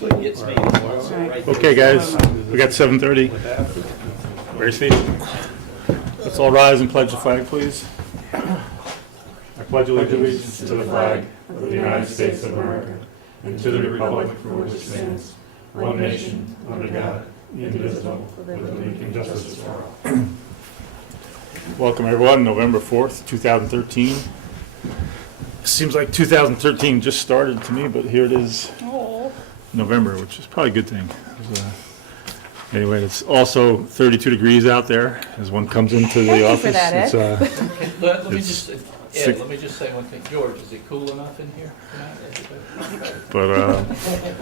What gets me was right there. Okay, guys, we got 7:30. Very sweet. Let's all rise and pledge the flag, please. I pledge allegiance to the flag of the United States of America and to the republic for which it stands, one nation, under God, indivisible, with liberty and justice for all. Welcome, everyone. November 4th, 2013. Seems like 2013 just started to me, but here it is. November, which is probably a good thing. Anyway, it's also 32 degrees out there as one comes into the office. For that, It's, Let me just say one thing. George, is it cool enough in here tonight?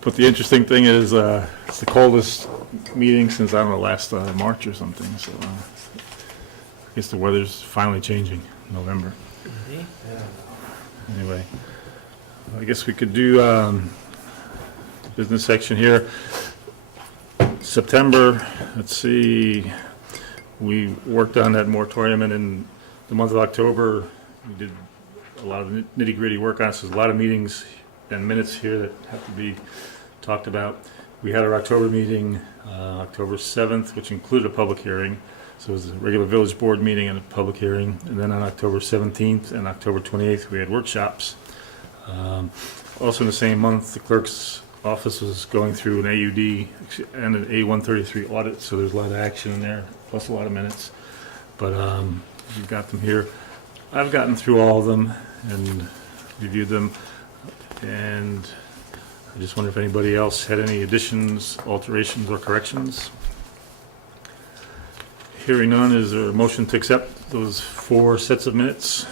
but the interesting thing is it's the coldest meeting since, I don't know, last March or something. So I guess the weather's finally changing in November. Anyway, I guess we could do business section here. September, let's see, we worked on that moratorium, and in the month of October, we did a lot of nitty-gritty work on it. So there's a lot of meetings and minutes here that have to be talked about. We had our October meeting, October 7th, which included a public hearing. So it was a regular village board meeting and a public hearing. And then on October 17th and October 28th, we had workshops. Also in the same month, the clerk's office was going through an AUD and an A133 audit, so there's a lot of action in there, plus a lot of minutes. But we've got them here. I've gotten through all of them and reviewed them, and I just wonder if anybody else had any additions, alterations, or corrections. Hearing none, is there a motion to accept those 4 sets of minutes?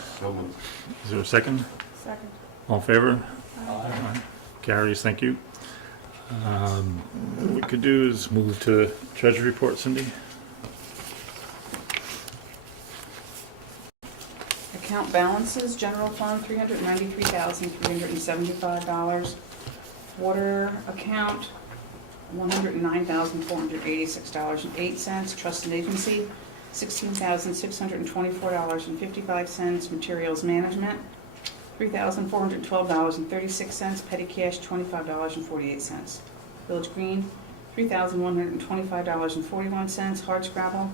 Is there a second? Second. All in favor? Aye. Carries, thank you. What we could do is move to Treasury report, Cindy. Account balances, general fund, $393,375. Water account, $109,486.08. Trust and agency, $16,624.55. Materials management, $3,412.36. Petty cash, $25.48. Village Green, $3,125.41. Hardscrabble,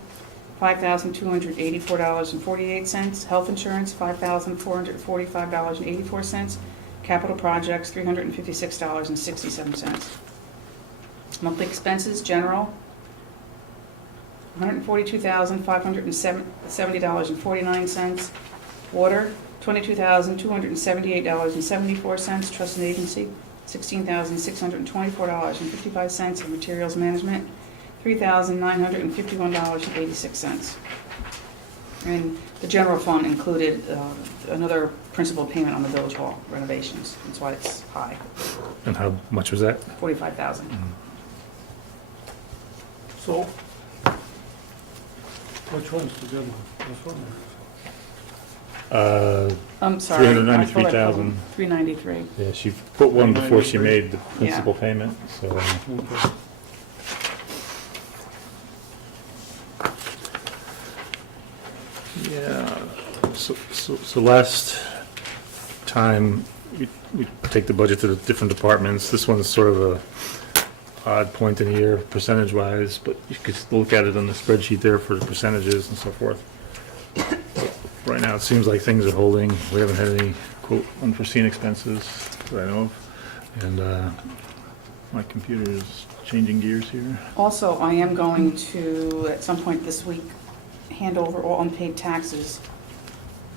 $5,284.48. Health insurance, $5,445.84. Capital projects, $356.67. Monthly expenses, general, $142,570.49. Water, $22,278.74. Trust and agency, $16,624.55. And materials management, $3,951.86. And the general fund included another principal payment on the village hall renovations. That's why it's high. And how much was that? $45,000. So, which one's the good one? This one? I'm sorry. 393,000. 393. Yeah, she put one before she made the principal payment, so. Okay. Yeah, so last time we take the budget to the different departments. This one's sort of a odd point in the year, percentage-wise, but you could look at it on the spreadsheet there for the percentages and so forth. Right now, it seems like things are holding. We haven't had any, quote, unforeseen expenses that I know of. And my computer is changing gears here. Also, I am going to, at some point this week, hand over all unpaid taxes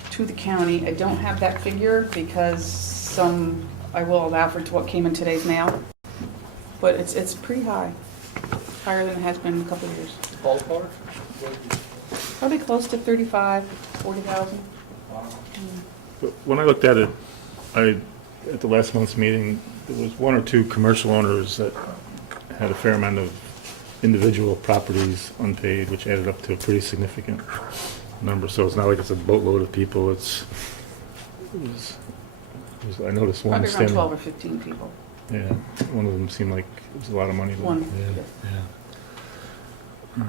to the county. I don't have that figure because I will allow for what came in today's mail. But it's pretty high, higher than it has been in a couple of years. Ballpark? Probably close to 35, 40,000. But when I looked at it, at the last month's meeting, there was 1 or 2 commercial owners that had a fair amount of individual properties unpaid, which added up to a pretty significant number. So it's not like it's a boatload of people. I noticed one Probably around standing. 12 or 15 people. Yeah, one of them seemed like it was a lot of money. One. Yeah.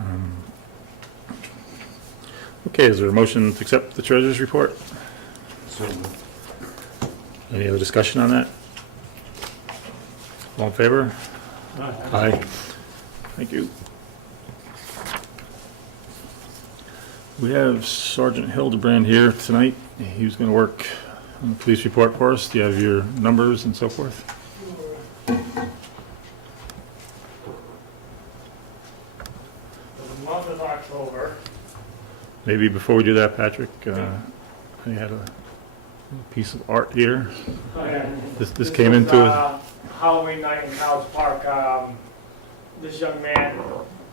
Okay, is there a motion to accept the treasurer's report? Any other discussion on that? All in favor? Aye. Aye. Thank you. We have Sergeant Hildebrand here tonight. He was going to work on the police report for us. Do you have your numbers and so forth? For the month of October, Maybe before we do that, Patrick, I had a piece of art here. This came was, into it. Halloween night in College Park. This young man,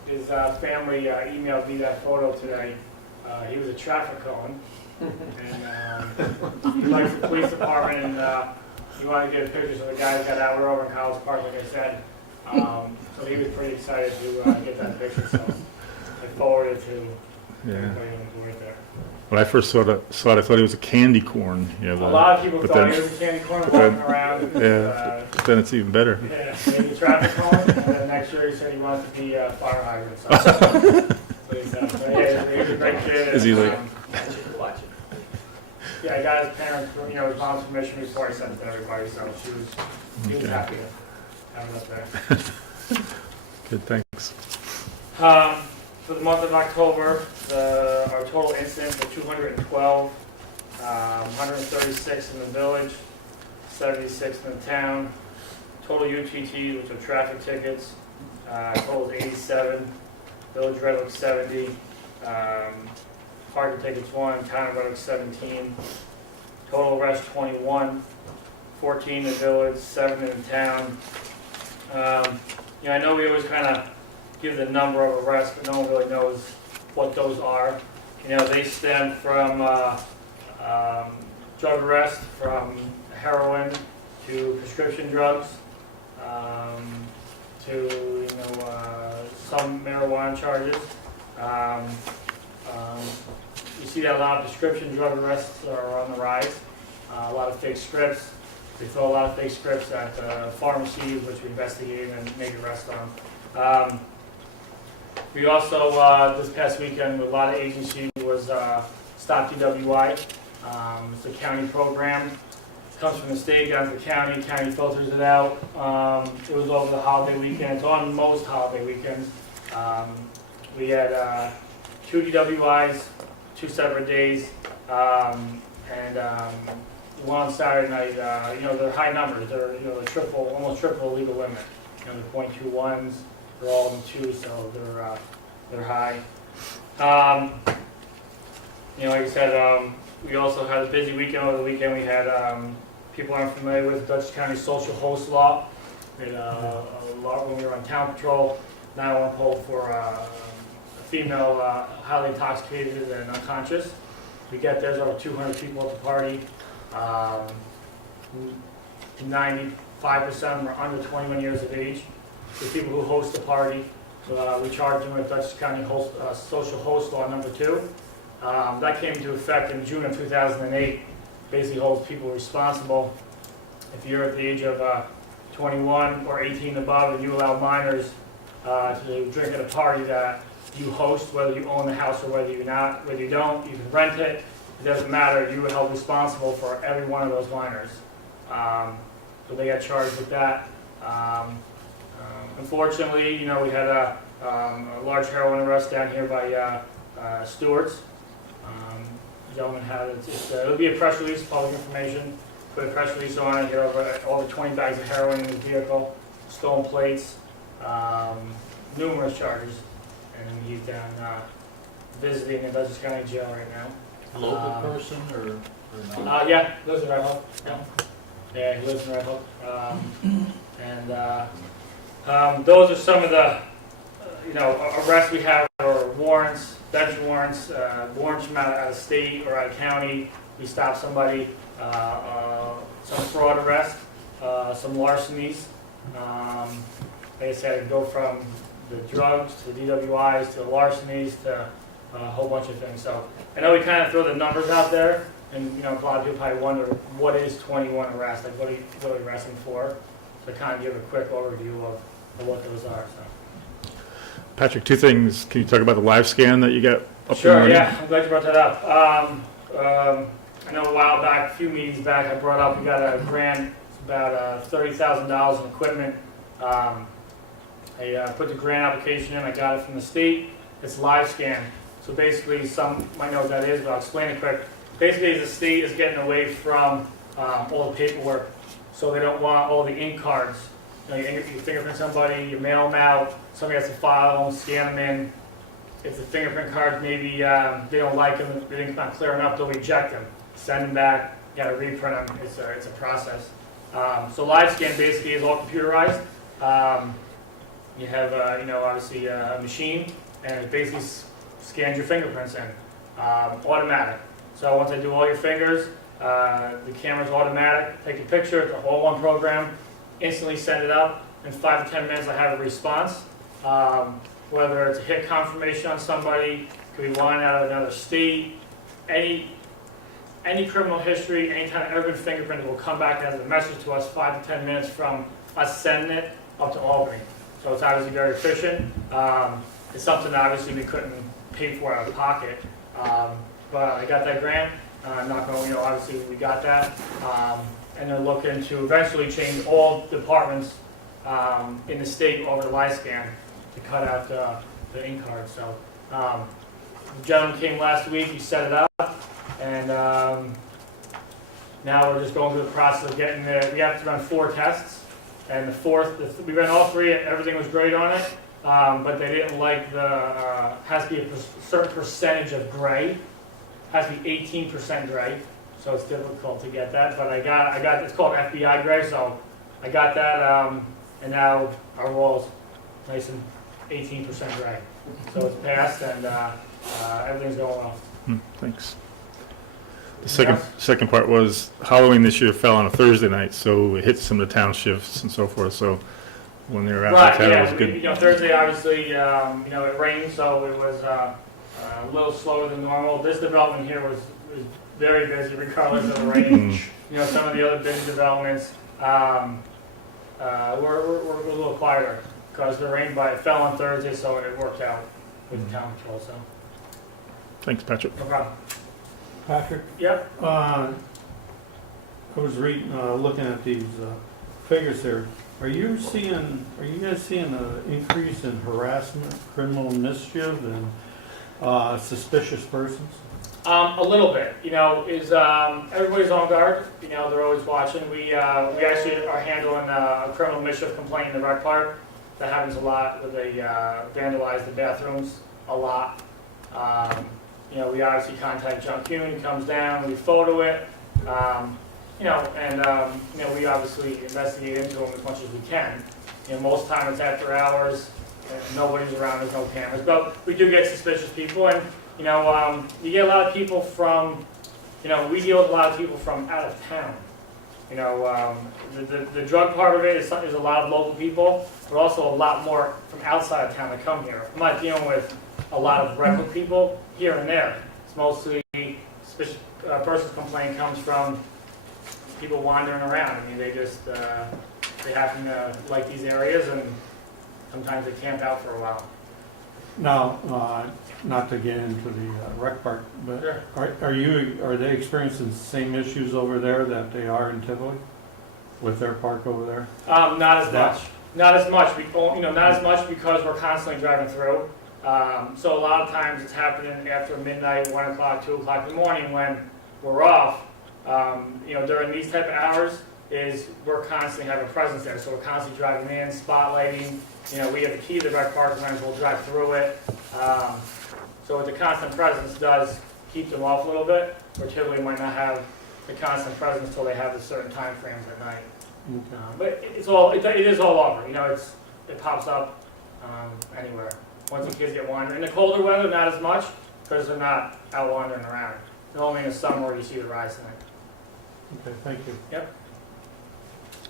his family emailed me that photo today. He was a traffic cone, and he likes the police department, and he wanted to get a picture, so the guys got out. We're over in College Park, like I said. So he was pretty excited to get that picture, so I forwarded it to Yeah. everybody on the board there. When I first saw it, I thought it was a candy corn. Yeah, A lot of people but thought then- he was a candy corn but walking then- around. yeah. Then it's even better. Yeah, maybe traffic cone, and then next year he said he wants to be a fire hydrant. So he said, but yeah, he's a great kid. Is he and, like- Watch it. Yeah, I got his parents, his mom's permission before I sent it to everybody, so he was Okay. happy to have it up there. Good, thanks. For the month of October, our total incidents were 212, 136 in the village, 76 in the town. Total UTTs, which are traffic tickets, total is 87. Village Red Hook 70. Parking tickets 1, town of Red Hook 17. Total arrests 21, 14 in the village, 7 in the town. I know we always kind of give the number of arrests, but no one really knows what those are. They stem from drug arrest, from heroin to prescription drugs, to some marijuana charges. You see that a lot of prescription drug arrests are on the rise. A lot of fake scripts. They throw a lot of fake scripts at pharmacies, which we investigate and make arrests on. We also, this past weekend, with a lot of agency, was Stop DWI. It's a county program. It comes from the state down to the county. County filters it out. It was over the holiday weekend. It's on most holiday weekends. We had 2 DWIs, 2 separate days, and one on Saturday night. They're high numbers. They're they're almost triple legal limit. The .21s. They're all in 2, so they're high. Like I said, we also had a busy weekend. Over the weekend, we had people aren't familiar with Dutchess County social host law. We had a law when we were on town patrol. 911 call for a female highly intoxicated and unconscious. We get there's over 200 people at the party. 95% of them are under 21 years of age. The people who host the party, so we charge them with Dutchess County social host law number 2. That came into effect in June of 2008. Basically holds people responsible if you're at the age of 21 or 18 above and you allow minors to drink at a party that you host, whether you own the house or whether you don't, you can rent it. It doesn't matter. You are held responsible for every one of those minors. So they got charged with that. Unfortunately, we had a large heroin arrest down here by Stewart's. The gentleman had it'll be a press release, public information. Put a press release on it. Here over 20 bags of heroin in his vehicle, stolen plates, numerous charges, and he's down visiting in Dutchess County Jail right now. Local person or not? Yeah, lives in Red Hook. Yeah, he lives in Red Hook. Those are some of the, arrests we have, or warrants, bench warrants, warrants from out of state or out of county. We stop somebody, some fraud arrest, some larcenies. Like I said, it go from the drugs to the DWIs to the larcenies to a whole bunch of things. So I know we kind of throw the numbers out there, and a lot of people probably wonder what is 21 arrests, like what are we arresting for? So kind of give a quick overview of what those are. So. Patrick, 2 things. Can you talk about the live scan that you got up and Sure, running? yeah, I'm glad you brought that up. I know a while back, a few meetings back, I brought up we got a grant, it's about $30,000 in equipment I put the grant application in, I got it from the state, it's live scan. So basically, some might know what that is, but I'll explain it quick. Basically, the state is getting away from all the paperwork, so they don't want all the ink cards. You know, you fingerprint somebody, you mail them out, somebody has to file them, scan them in. If the fingerprint cards maybe they don't like them, they think not clear enough, they'll reject them, send them back, you got to reprint them. It's a process. So live scan basically is all computerized. You have you know, obviously a machine, and it basically scans your fingerprints in, automatic. So once I do all your fingers, the camera's automatic. Take a picture, it's all one program, instantly send it up. In 5 to 10 minutes, I have a response. Whether it's a hit confirmation on somebody, could be one out of another state, any criminal history, any time ever been fingerprinted will come back as a message to us 5 to 10 minutes from us sending it up to Albany. So it's obviously very efficient. It's something that obviously we couldn't pay for out of pocket, but I got that grant. I'm not going, you know, obviously we got that, and they're looking to eventually change all departments in the state over to live scan to cut out the ink cards. So the gentleman came last week, he set it up, and now we're just going through the process of getting there. We have to run 4 tests, and the fourth, we ran all 3, and everything was great on it, but they didn't like the, has to be a certain percentage of gray, has to be 18% gray, so it's difficult to get that, but I got, it's called FBI gray, so I got that, and now our wall's nice and 18% gray. So it's passed, and everything's going well. Thanks. The second part was Halloween this year fell on a Thursday night, so it hit some of the town shifts and so forth. So when they were out Right, of town, it yeah, was good. you know, Thursday obviously, you know, it rained, so it was a little slower than normal. This development here was very busy regardless of the rain. You know, some of the other busy developments were a little quieter because the rain fell on Thursday, so it worked out with the town control. So Thanks, Patrick. no problem. Patrick, Yep. I was looking at these figures here. Are you guys seeing an increase in harassment, criminal mischief, and suspicious persons? A little bit, you know, everybody's on guard. You know, they're always watching. We actually are handling a criminal mischief complaint in the rec park. That happens a lot, where they vandalize the bathrooms a lot. You know, we obviously contact John Kuhn, he comes down, we photo it. You know, and you know, we obviously investigate into them as much as we can. You know, most time it's after hours, and nobody's around, there's no cameras. But we do get suspicious people, and you know, we get a lot of people from, you know, we deal with a lot of people from out of town. You know, the drug part of it is a lot of local people, but also a lot more from outside of town that come here. I'm not dealing with a lot of regular people here and there. It's mostly suspicious person's complaint comes from people wandering around. I mean, they just they happen to like these areas, and sometimes they camp out for a while. Now, not to get into the rec park, but Sure. are they experiencing the same issues over there that they are in Tivoli with their park over there? Not as much. Not as much. You know, not as much because we're constantly driving through. So a lot of times it's happening after midnight, 1 o'clock, 2 o'clock in the morning when we're off. You know, during these type of hours we're constantly having a presence there. So we're constantly driving in, spotlighting. You know, we have the key to the rec park, sometimes we'll drive through it. So the constant presence does keep them off a little bit, or typically might not have the constant presence until they have the certain time frames at night. Okay. But it is all over. You know, it pops up anywhere. Once the kids get wandering. In the colder weather, not as much, because they're not out wandering around. It's only in the summer where you see the rise tonight. Okay, thank you. Yep.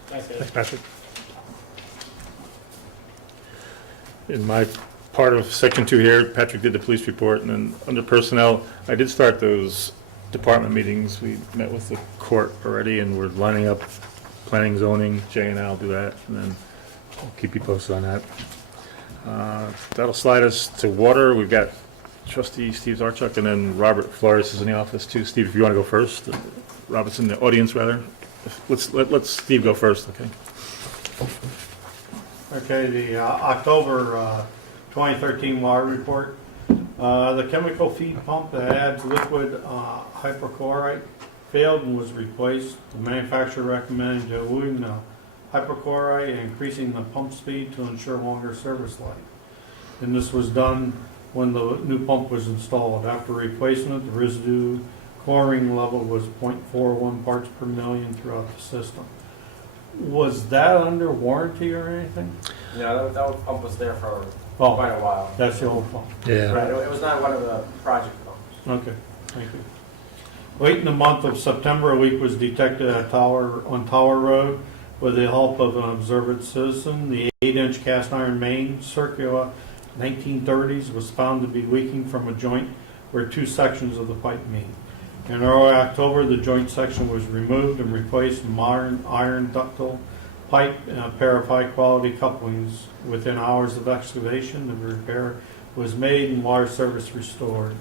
Thanks, Dave. Thanks, Patrick. In my part of section 2 here, Patrick did the police report, and then under personnel, I did start those department meetings. We met with the court already, and we're lining up planning, zoning. Jay and I'll do that, and then I'll keep you posted on that. That'll slide us to water. We've got Trustee Steve Zarchuk, and then Robert Flores is in the office too. Steve, if you want to go first. Robert's in the audience, rather. Let's Steve go first, okay? Okay, the October 2013 water report. The chemical feed pump that adds liquid hypochlorite failed and was replaced. The manufacturer recommended diluting the hypochlorite and increasing the pump speed to ensure longer service life. And this was done when the new pump was installed. After replacement, the residue chlorine level was 0.41 parts per million throughout the system. Was that under warranty or anything? No, that pump was there for Oh, quite a while. that's the old pump. Yeah. Right, it was not one of the project pumps. Okay, thank you. Late in the month of September, a leak was detected at on Tower Road with the help of an observant citizen. The 8-inch cast iron main, circular 1930s, was found to be leaking from a joint where two sections of the pipe meet. In early October, the joint section was removed and replaced with modern iron ductile pipe and a pair of high-quality couplings. Within hours of excavation, the repair was made and water service restored.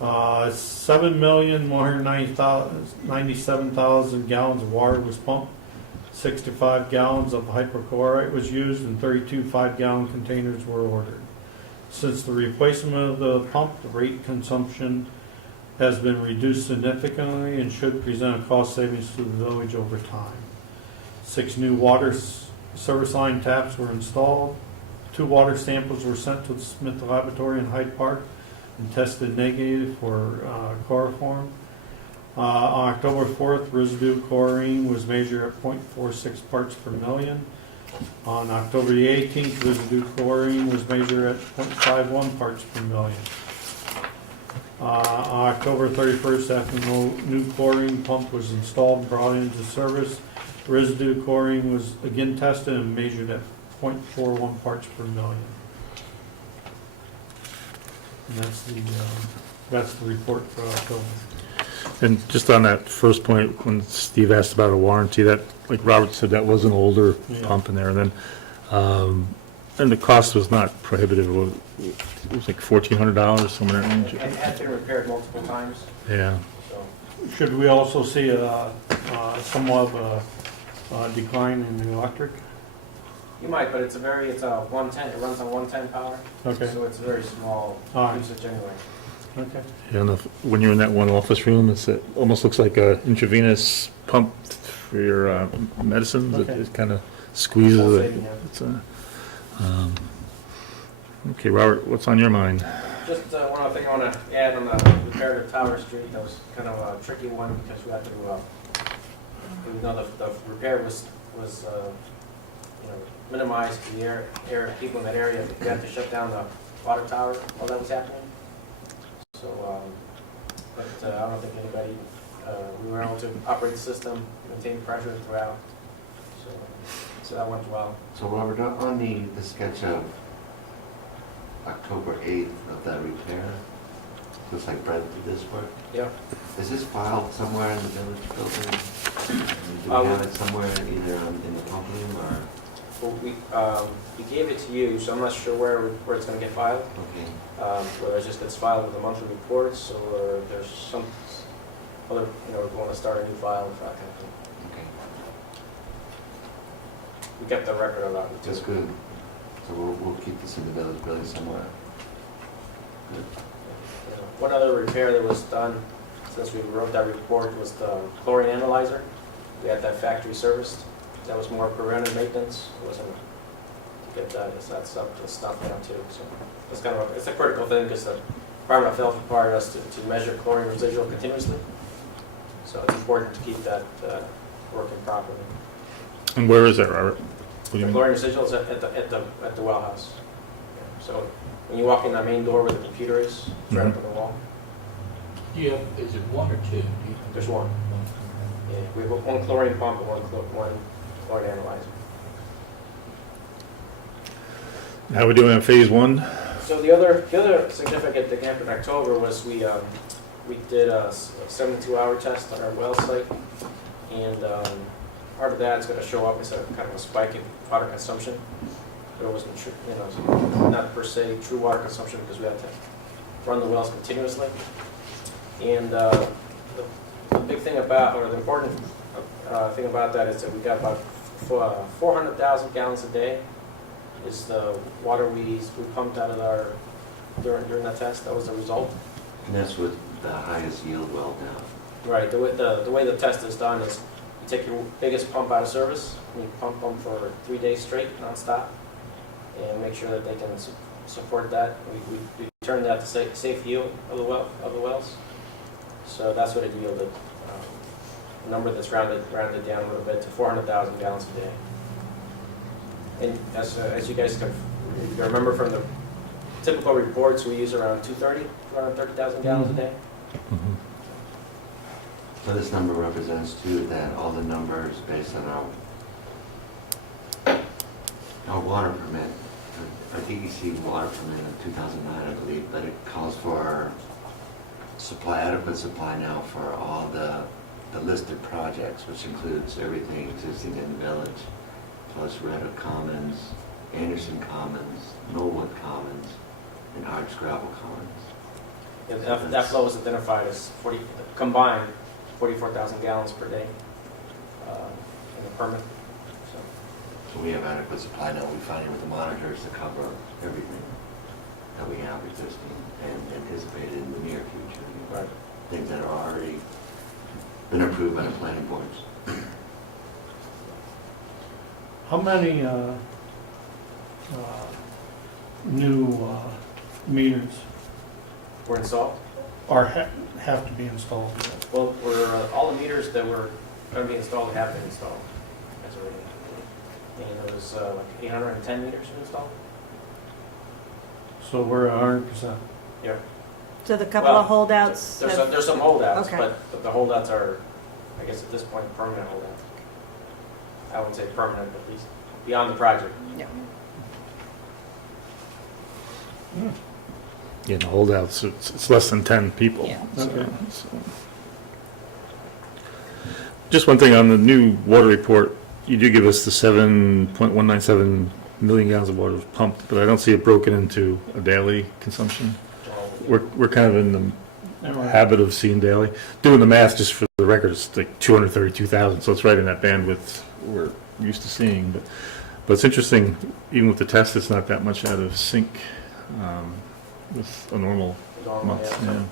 7,197,000 gallons of water was pumped. 65 gallons of hypochlorite was used, and 32 5-gallon containers were ordered. Since the replacement of the pump, the rate consumption has been reduced significantly and should present a cost savings to the village over time. 6 new water service line taps were installed. 2 water samples were sent to the Smith Laboratory in Hyde Park and tested negative for chloroform. On October 4th, residue chlorine was measured at 0.46 parts per million. On October the 18th, residue chlorine was measured at 0.51 parts per million. On October 31st, after no new chlorine pump was installed and brought into service, residue chlorine was again tested and measured at 0.41 parts per million. And that's the report for October. And just on that first point, when Steve asked about a warranty, that, like Robert said, that was an older Yeah. pump in there. And then, and the cost was not prohibitive. It was like $1,400, somewhere in that range. It had been repaired multiple times, Yeah. so. Should we also see somewhat of a decline in the electric? You might, but it's a 110, it runs on 110 power. Okay. So it's a very small All right. usage anyway. Okay. Yeah, and when you're in that one office room, it almost looks like a intravenous pump for your medicines. Okay. It kind of squeezes it. Pulsating, yeah. It's okay, Robert, what's on your mind? Just one other thing I want to add on the repair to Tower Street. That was kind of a tricky one because we had to, even though the repair was minimized to the air people in that area, we had to shut down the water tower while that was happening. So, but I don't think anybody, we were able to operate the system, maintain pressure throughout. So that went well. So Robert, on the sketch of October 8th of that repair, looks like Brent did this work. Yeah. Is this filed somewhere in the village building? Do we have it somewhere either in the company or? Well, we gave it to you, so I'm not sure where it's going to get filed. Okay. Whether it just gets filed with the monthly reports, or there's some other, we want to start a new file for that kind of thing. Okay. We kept the record of that. That's good. So we'll keep this in the village building somewhere. Good. One other repair that was done since we wrote that report was the chlorine analyzer. We had that factory serviced. That was more preventive maintenance. It wasn't to get that stuff down too. So it's kind of it's a critical thing because the Department of Health required us to measure chlorine residual continuously. So it's important to keep that working properly. And where is that, Robert? What do you The mean? chlorine residual is at the well house. Yeah. So when you walk in that main door where the computer is, it's right up on the wall. Do you have, is it one or two? There's one. Yeah, we have one chlorine pump and one chlorine analyzer. How we doing on phase 1? So the other significant thing happened in October was we did a 72-hour test on our well site, and part of that is going to show up as a kind of a spike in water consumption. But it wasn't true, not per se true water consumption because we had to run the wells continuously. And the big thing about, or the important thing about that is that we got about 400,000 gallons a day is the water we pumped out of our, during that test, that was the result. And that's with the highest yield well now. Right, the way the test is done is you take your biggest pump out of service, and you pump them for 3 days straight, nonstop, and make sure that they can support that. We turned that to safe yield of the wells. So that's what it yielded. A number that's rounded down a little bit to 400,000 gallons a day. And as you guys can remember from the typical reports, we use around 230,000 gallons a day. Mhm. So this number represents too that all the numbers based on our water permit, our DEC water permit in 2009, I believe, but it calls for adequate supply now for all the listed projects, which includes everything existing in the village, plus Red Hook Commons, Anderson Commons, Knollwood Commons, and Arch Gravel Commons. And that flow was identified as combined 44,000 gallons per day in the permit. So we have adequate supply now. We find it with the monitors to cover everything that we have existing and anticipated in the near future. Right. Things that are already been approved by the planning boards. How many new meters We're installed. have to be installed? Well, all the meters that were going to be installed have been installed. That's already. And there was like 810 meters installed. So we're at 100%. Yeah. So the couple Well, of holdouts. There's some holdouts, Okay. but the holdouts are, I guess at this point, permanent holdouts. I wouldn't say permanent, but at least beyond the project. Yeah. Yeah, the holdouts, it's less than 10 people. Yeah. Okay. So. Just one thing on the new water report, you do give us the 7.197 million gallons of water pumped, but I don't see it broken into a daily consumption. We're kind of in the habit of seeing daily. Doing the math just for the record, it's like 232,000, so it's right in that bandwidth we're used to seeing. But it's interesting, even with the test, it's not that much out of sync with a normal month. Yeah.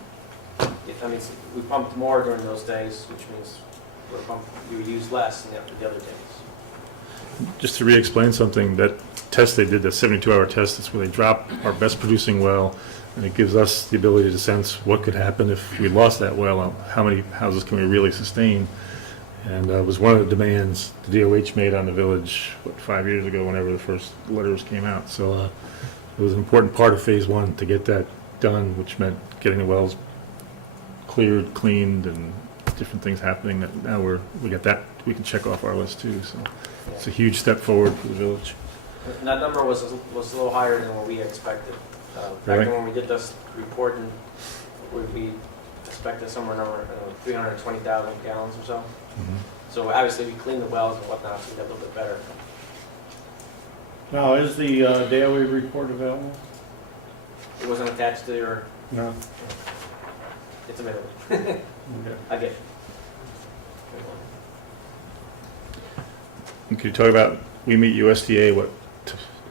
I mean, we pumped more during those days, which means you use less than the other days. Just to re-explain something, that test they did, that 72-hour test, is where they drop our best producing well, and it gives us the ability to sense what could happen if we lost that well, how many houses can we really sustain. And it was one of the demands the DOH made on the village, 5 years ago, whenever the first letters came out. So it was an important part of phase one to get that done, which meant getting the wells cleared, cleaned, and different things happening that now we got that we can check off our list too. So it's a huge step forward for the village. And that number was a little higher than what we expected. Really? Back when we did this report, and we expected somewhere around 320,000 gallons or so. Mm-hmm. So obviously we cleaned the wells and whatnot, so we got a little bit better. Now, is the daily report available? It wasn't attached to your. No. It's available. Okay. I get it. And could you talk about, we meet USDA,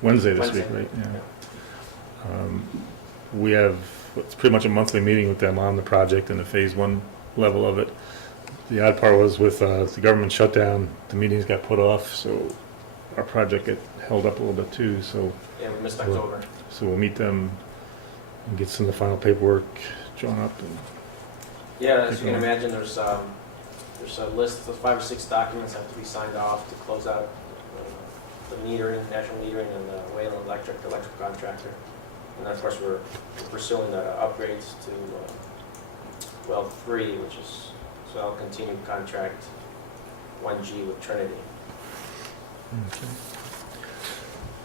Wednesday this week, Wednesday. right? Yeah. We have, it's pretty much a monthly meeting with them on the project and the phase one level of it. The odd part was with the government shutdown, the meetings got put off, so our project got held up a little bit too. So Yeah, we missed October. we'll meet them and get some of the final paperwork drawn up. And Yeah, as you can imagine, there's a list of 5 or 6 documents that have to be signed off to close out the metering, national metering, and the Wayland electrical contractor. And of course, we're pursuing the upgrades to well 3, which is so I'll continue contract 1G with Trinity. Okay.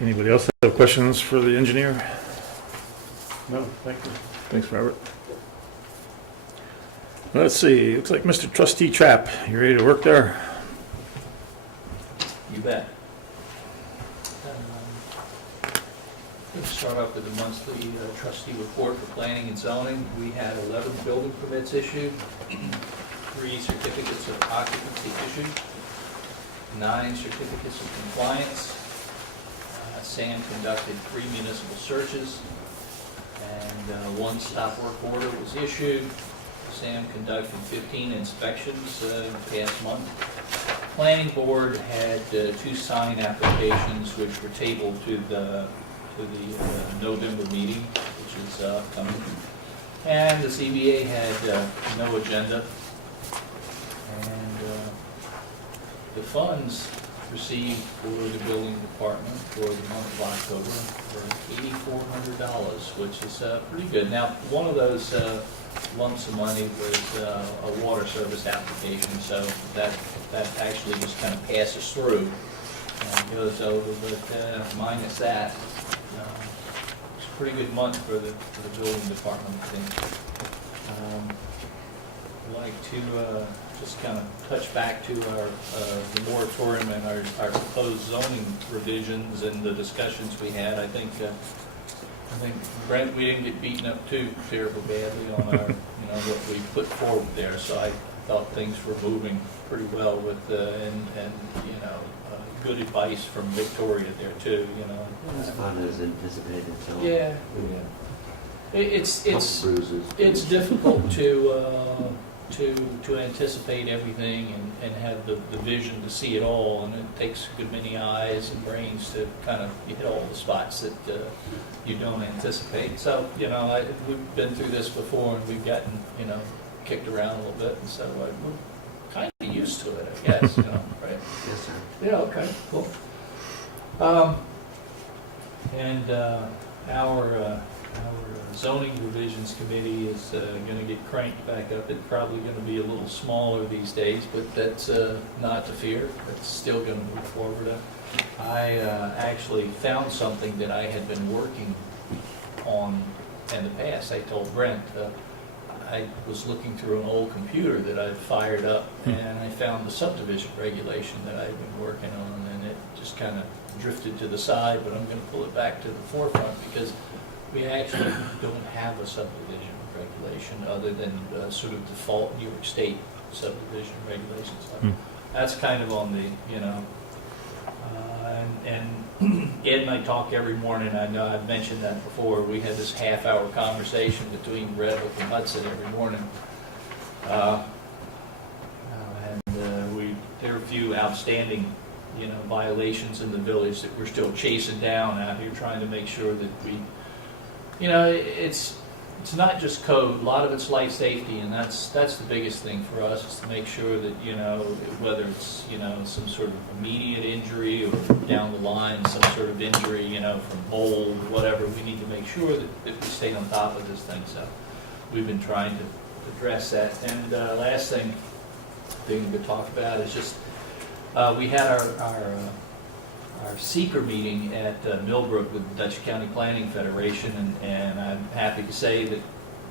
Anybody else have questions for the engineer? No, thank you. Thanks, Robert. Let's see, looks like Mr. Trustee Trapp, you ready to work there? You bet. Let's start off with the monthly trustee report for planning and zoning. We had 11 building permits issued, 3 certificates of occupancy issued, 9 certificates of compliance, Sam conducted 3 municipal searches, and 1 stop work order was issued. Sam conducted 15 inspections in the past month. Planning board had 2 sign applications which were tabled to the November meeting, which is coming. And the CBA had no agenda. And the funds received for the building department for the month of October were $8,400, which is pretty good. Now, one of those lumps of money was a water service application, so that actually just kind of passes through and goes over, but minus that, it's a pretty good month for the building department, I think. I'd like to just kind of touch back to the moratorium and our proposed zoning revisions and the discussions we had. I think Brent, we didn't get beaten up too terribly badly on our, what we put forward there. So I thought things were moving pretty well with, and good advice from Victoria there too, It was fun as anticipated, so. Yeah, yeah. It's difficult to anticipate everything and have the vision to see it all, and it takes a good many eyes and brains to kind of hit all the spots that you don't anticipate. So, we've been through this before, and we've gotten, kicked around a little bit, and so we're kind of used to it, I guess, right? Yes, sir. Yeah, okay, cool. And our zoning revisions committee is going to get cranked back up. It's probably going to be a little smaller these days, but that's not to fear. It's still going to move forward. I actually found something that I had been working on in the past. I told Brent, I was looking through an old computer that I'd fired up, and I found the subdivision regulation that I'd been working on, and it just kind of drifted to the side, but I'm going to pull it back to the forefront because we actually don't have a subdivision regulation other than sort of default New York State subdivision regulations. So that's kind of on the, and Ed and I talk every morning. I know I've mentioned that before. We had this half-hour conversation between Red Hook and Hudson every morning. There are a few outstanding, violations in the village that we're still chasing down out here, trying to make sure that we, it's not just code. A lot of it's life safety, and that's the biggest thing for us, is to make sure that, whether it's, some sort of immediate injury or down the line some sort of injury, from mold or whatever, we need to make sure that we stay on top of this thing. So we've been trying to address that. And last thing we could talk about is just we had our seeker meeting at Millbrook with the Dutchess County Planning Federation, and I'm happy to say that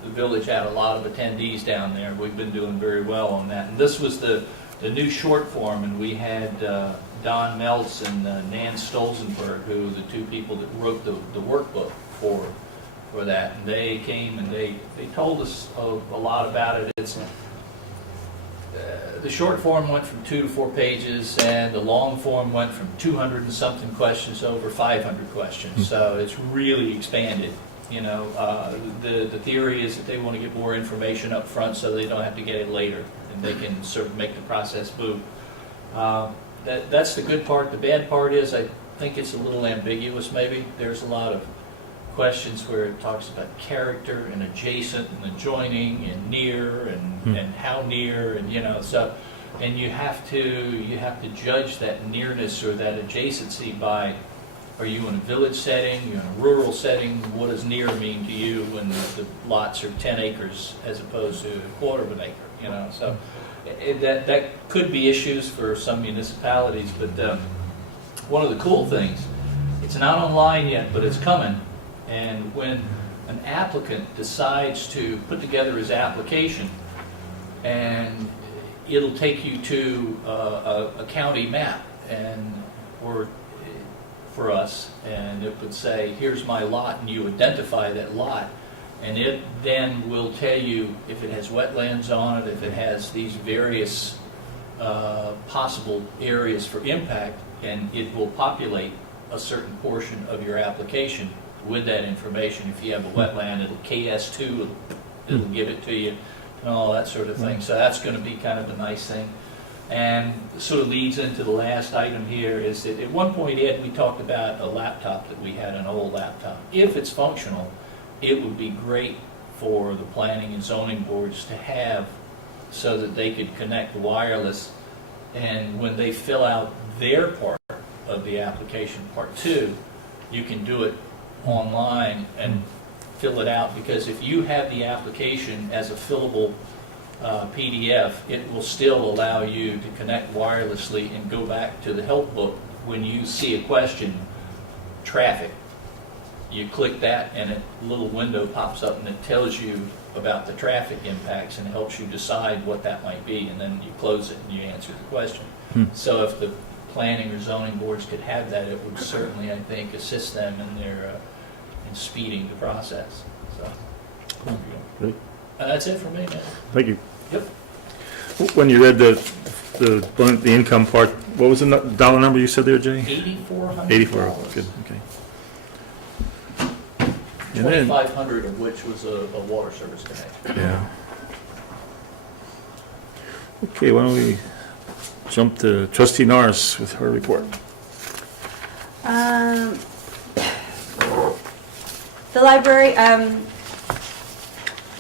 the village had a lot of attendees down there. We've been doing very well on that. And this was the new short form, and we had Don Meltz and Nan Stolzenberg, who are the 2 people that wrote the workbook for that. And they came and they told us a lot about it. It's the short form went from 2 to 4 pages, and the long form went from 200 and something questions to over 500 questions. So it's really expanded. The theory is that they want to get more information up front so they don't have to get it later, and they can sort of make the process move. That's the good part. The bad part is I think it's a little ambiguous maybe. There's a lot of questions where it talks about character and adjacent and adjoining and near and how near, and so, and you have to judge that nearness or that adjacency by, are you in a village setting, you're in a rural setting, what does near mean to you when the lots are 10 acres as opposed to a quarter of an acre, so that could be issues for some municipalities. But one of the cool things, it's not online yet, but it's coming. And when an applicant decides to put together his application, and it'll take you to a county map, or for us, and it would say, here's my lot, and you identify that lot, and it then will tell you if it has wetlands on it, if it has these various possible areas for impact, and it will populate a certain portion of your application with that information. If you have a wetland, it'll KS2, it'll give it to you, and all that sort of thing. So that's going to be kind of a nice thing. And sort of leads into the last item here is that at one point, Ed, we talked about a laptop that we had, an old laptop. If it's functional, it would be great for the planning and zoning boards to have so that they could connect wireless, and when they fill out their part of the application, part 2, you can do it online and fill it out, because if you have the application as a fillable PDF, it will still allow you to connect wirelessly and go back to the help book when you see a question, traffic. You click that and a little window pops up and it tells you about the traffic impacts and helps you decide what that might be, and then you close it and you answer the question. So if the planning or zoning boards could have that, it would certainly, I think, assist them in their in speeding the process. So Great. that's it for me, man. Thank you. Yep. When you read the income part, what was the dollar number you said there, Jay? $8,400. 84, good, okay. And then, 2,500 of which was a water service connection. yeah. Okay, why don't we jump to Trustee Norris with her report? The library,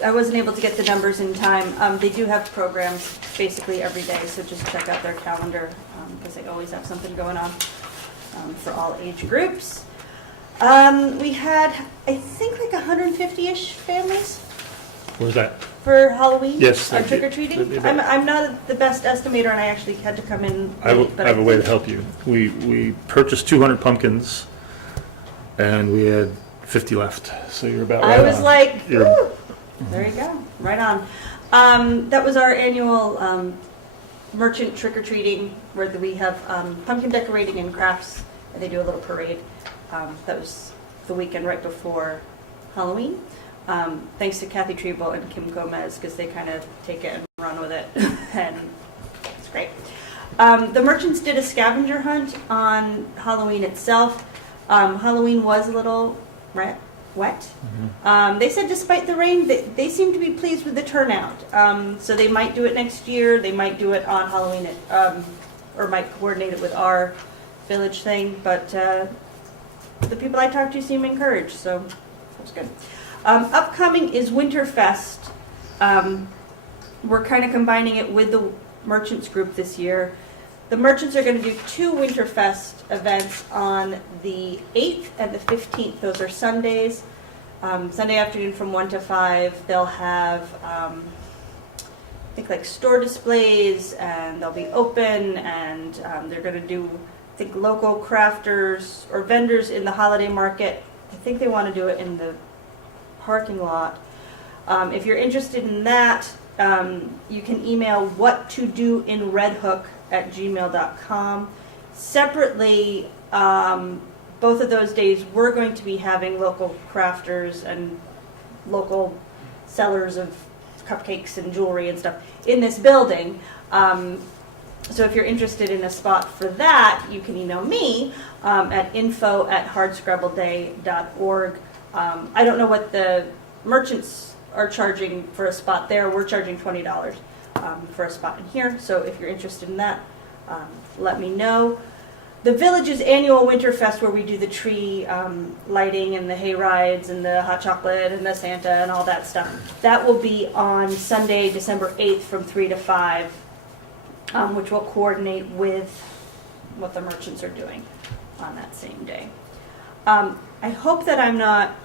I wasn't able to get the numbers in time. They do have programs basically every day, so just check out their calendar, because they always have something going on for all age groups. We had, I think, like 150-ish families Where's that? for Halloween. Yes, Trick thank you. or treating. I'm not the best estimator, and I actually had to come in I late, but have a way to think- help you. We purchased 200 pumpkins, and we had 50 left, so you're about right I was on. like, You're- "Woo." There you go, right on. That was our annual merchant trick or treating, where we have pumpkin decorating and crafts, and they do a little parade. That was the weekend right before Halloween. Thanks to Kathy Treble and Kim Gomez, because they kind of take it and run with it, and it's great. The merchants did a scavenger hunt on Halloween itself. Halloween was a little wet. They said despite the rain, they seem to be pleased with the turnout. So they might do it next year. They might do it on Halloween, or might coordinate it with our village thing. But the people I talked to seem encouraged, so that's good. Upcoming is Winterfest. We're kind of combining it with the Merchants group this year. The Merchants are going to do 2 Winterfest events on the 8th and the 15th. Those are Sundays. Sunday afternoon from 1 to 5. They'll have, I think, like store displays, and they'll be open, and they're going to do, I think, local crafters or vendors in the holiday market. I think they want to do it in the parking lot. If you're interested in that, you can email whattodoinredhook@gmail.com. Separately, both of those days we're going to be having local crafters and local sellers of cupcakes and jewelry and stuff in this building. So if you're interested in a spot for that, you can email me at info@hardscrabbleday.org. I don't know what the merchants are charging for a spot there. We're charging $20 for a spot in here. So if you're interested in that, let me know. The village's annual Winterfest, where we do the tree lighting and the hay rides and the hot chocolate and the Santa and all that stuff, that will be on Sunday, December 8th from 3 to 5, which will coordinate with what the merchants are doing on that same day. I hope that I'm not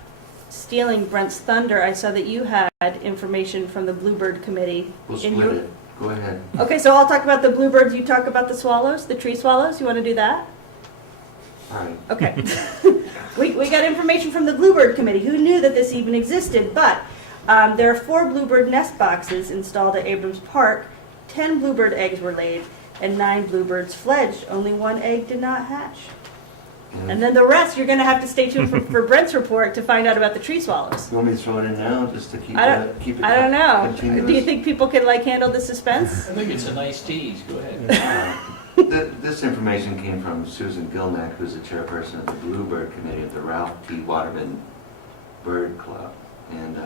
stealing Brent's thunder. I saw that you had information from the Bluebird Committee. We'll in split your- it. Go ahead. Okay, so I'll talk about the bluebirds, you talk about the swallows, the tree swallows. You want to do that? All right. Okay. We got information from the Bluebird Committee. Who knew that this even existed? But there are 4 bluebird nest boxes installed at Abrams Park. 10 bluebird eggs were laid, and 9 bluebirds fledged. Only 1 egg did not hatch. And then the rest, you're going to have to stay tuned for Brent's report to find out about the tree swallows. You want me to throw it in now, just to keep I it don't know. continuous? Do you think people can handle the suspense? I think it's a nice tease. Go ahead. This information came from Susan Gilnack, who's the chairperson of the Bluebird Committee of the Ralph T. Waterman Bird Club. And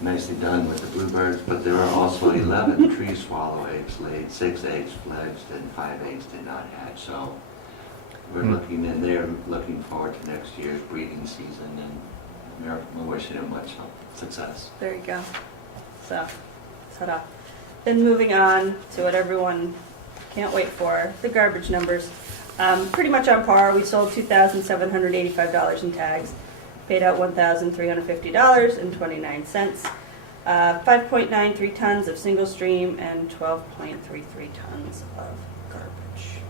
nicely done with the bluebirds, but there are also 11 tree swallow eggs laid, 6 eggs fledged, and 5 eggs did not hatch. So we're looking, and they're looking forward to next year's breeding season, and we're wishing them much success. There you go. So, ta-da. Then moving on to what everyone can't wait for, the garbage numbers. Pretty much on par. We sold $2,785 in tags, paid out $1,350.29. 5.93 tons of single stream and 12.33 tons of garbage.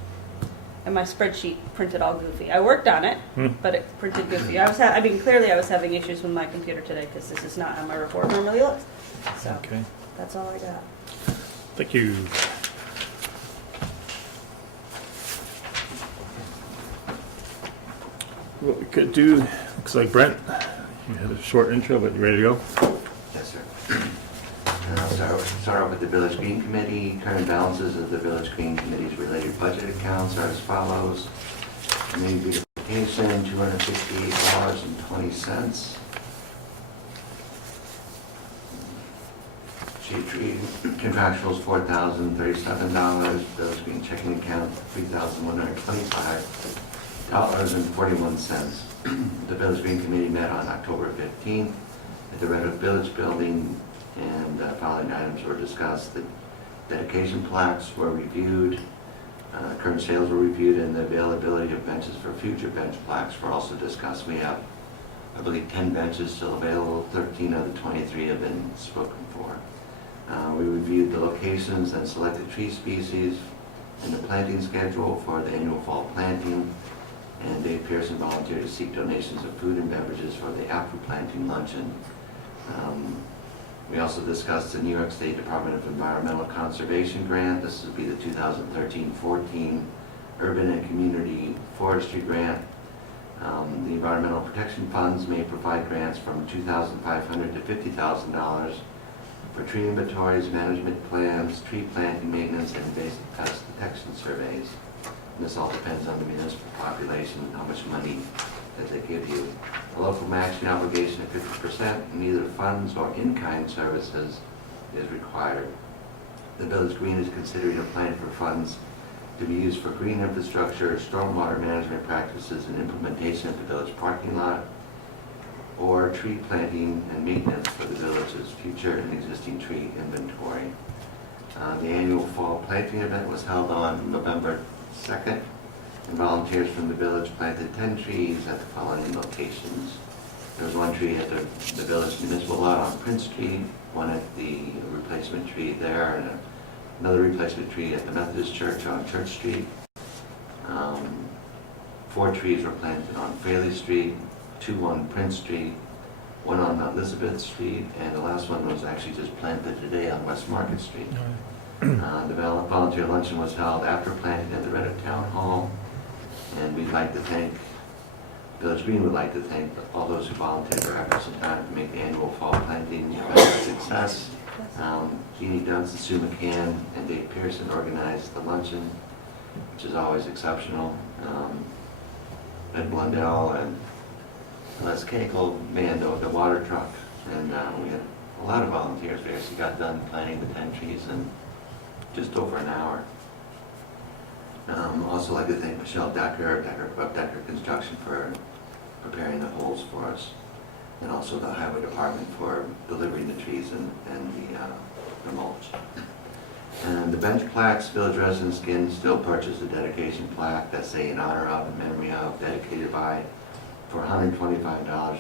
And my spreadsheet printed all goofy. I worked on it, but it printed goofy. Clearly I was having issues with my computer today because this is not how my report normally looks. So Okay, that's all I got. thank you. What we could do, looks like Brent, you had a short intro, but you ready to go? Yes, sir. And I'll start off with the Village Green Committee. Current balances of the Village Green Committee's related budget accounts are as follows. Community beautification, $268.20. Shade tree contractuals, $4,037. Village Green checking account, $3,125.41. The Village Green Committee met on October 15th at the Red Hook Village Building, and following items were discussed. The dedication plaques were reviewed, current sales were reviewed, and the availability of benches for future bench plaques were also discussed. We have, I believe, 10 benches still available. 13 of the 23 have been spoken for. We reviewed the locations and selected tree species and the planting schedule for the annual fall planting. And Dave Pearson volunteered to seek donations of food and beverages for the after-planting luncheon. We also discussed the New York State Department of Environmental Conservation grant. This would be the 2013-14 Urban and Community Forestry Grant. The Environmental Protection Funds may provide grants from $2,500 to $50,000 for tree inventories, management plans, tree planting maintenance, and invasive pest detection surveys. And this all depends on the municipal population and how much money that they give you. A local matching obligation of 50% in either funds or in-kind services is required. The Village Green is considering a plan for funds to be used for green infrastructure, stormwater management practices, and implementation of the village parking lot, or tree planting and maintenance for the village's future and existing tree inventory. The annual fall planting event was held on November 2nd, and volunteers from the village planted 10 trees at the following locations. There was one tree at the village municipal lot on Prince Street, one at the replacement tree there, and another replacement tree at the Methodist Church on Church Street. 4 trees were planted on Fraley Street, 2 on Prince Street, 1 on Elizabeth Street, and the last one was actually just planted today on West Market Street. The volunteer luncheon was held after planting at the Red Hook Town Hall, and we'd like to thank, Village Green would like to thank all those who volunteered their efforts and time to make the annual fall planting event a success. Jeannie Dunst, Sue McCann, and Dave Pearson organized the luncheon, which is always exceptional. Ed Blundell and Les Cagle manned the water truck, and we had a lot of volunteers. We actually got done planting the 10 trees in just over an hour. Also like to thank Michelle Decker of Decker Construction for preparing the holes for us, and also the Highway Department for delivering the trees and the mulch. And the bench plaques, village residents can still purchase a dedication plaque that's say in honor of, in memory of, dedicated by, for $125.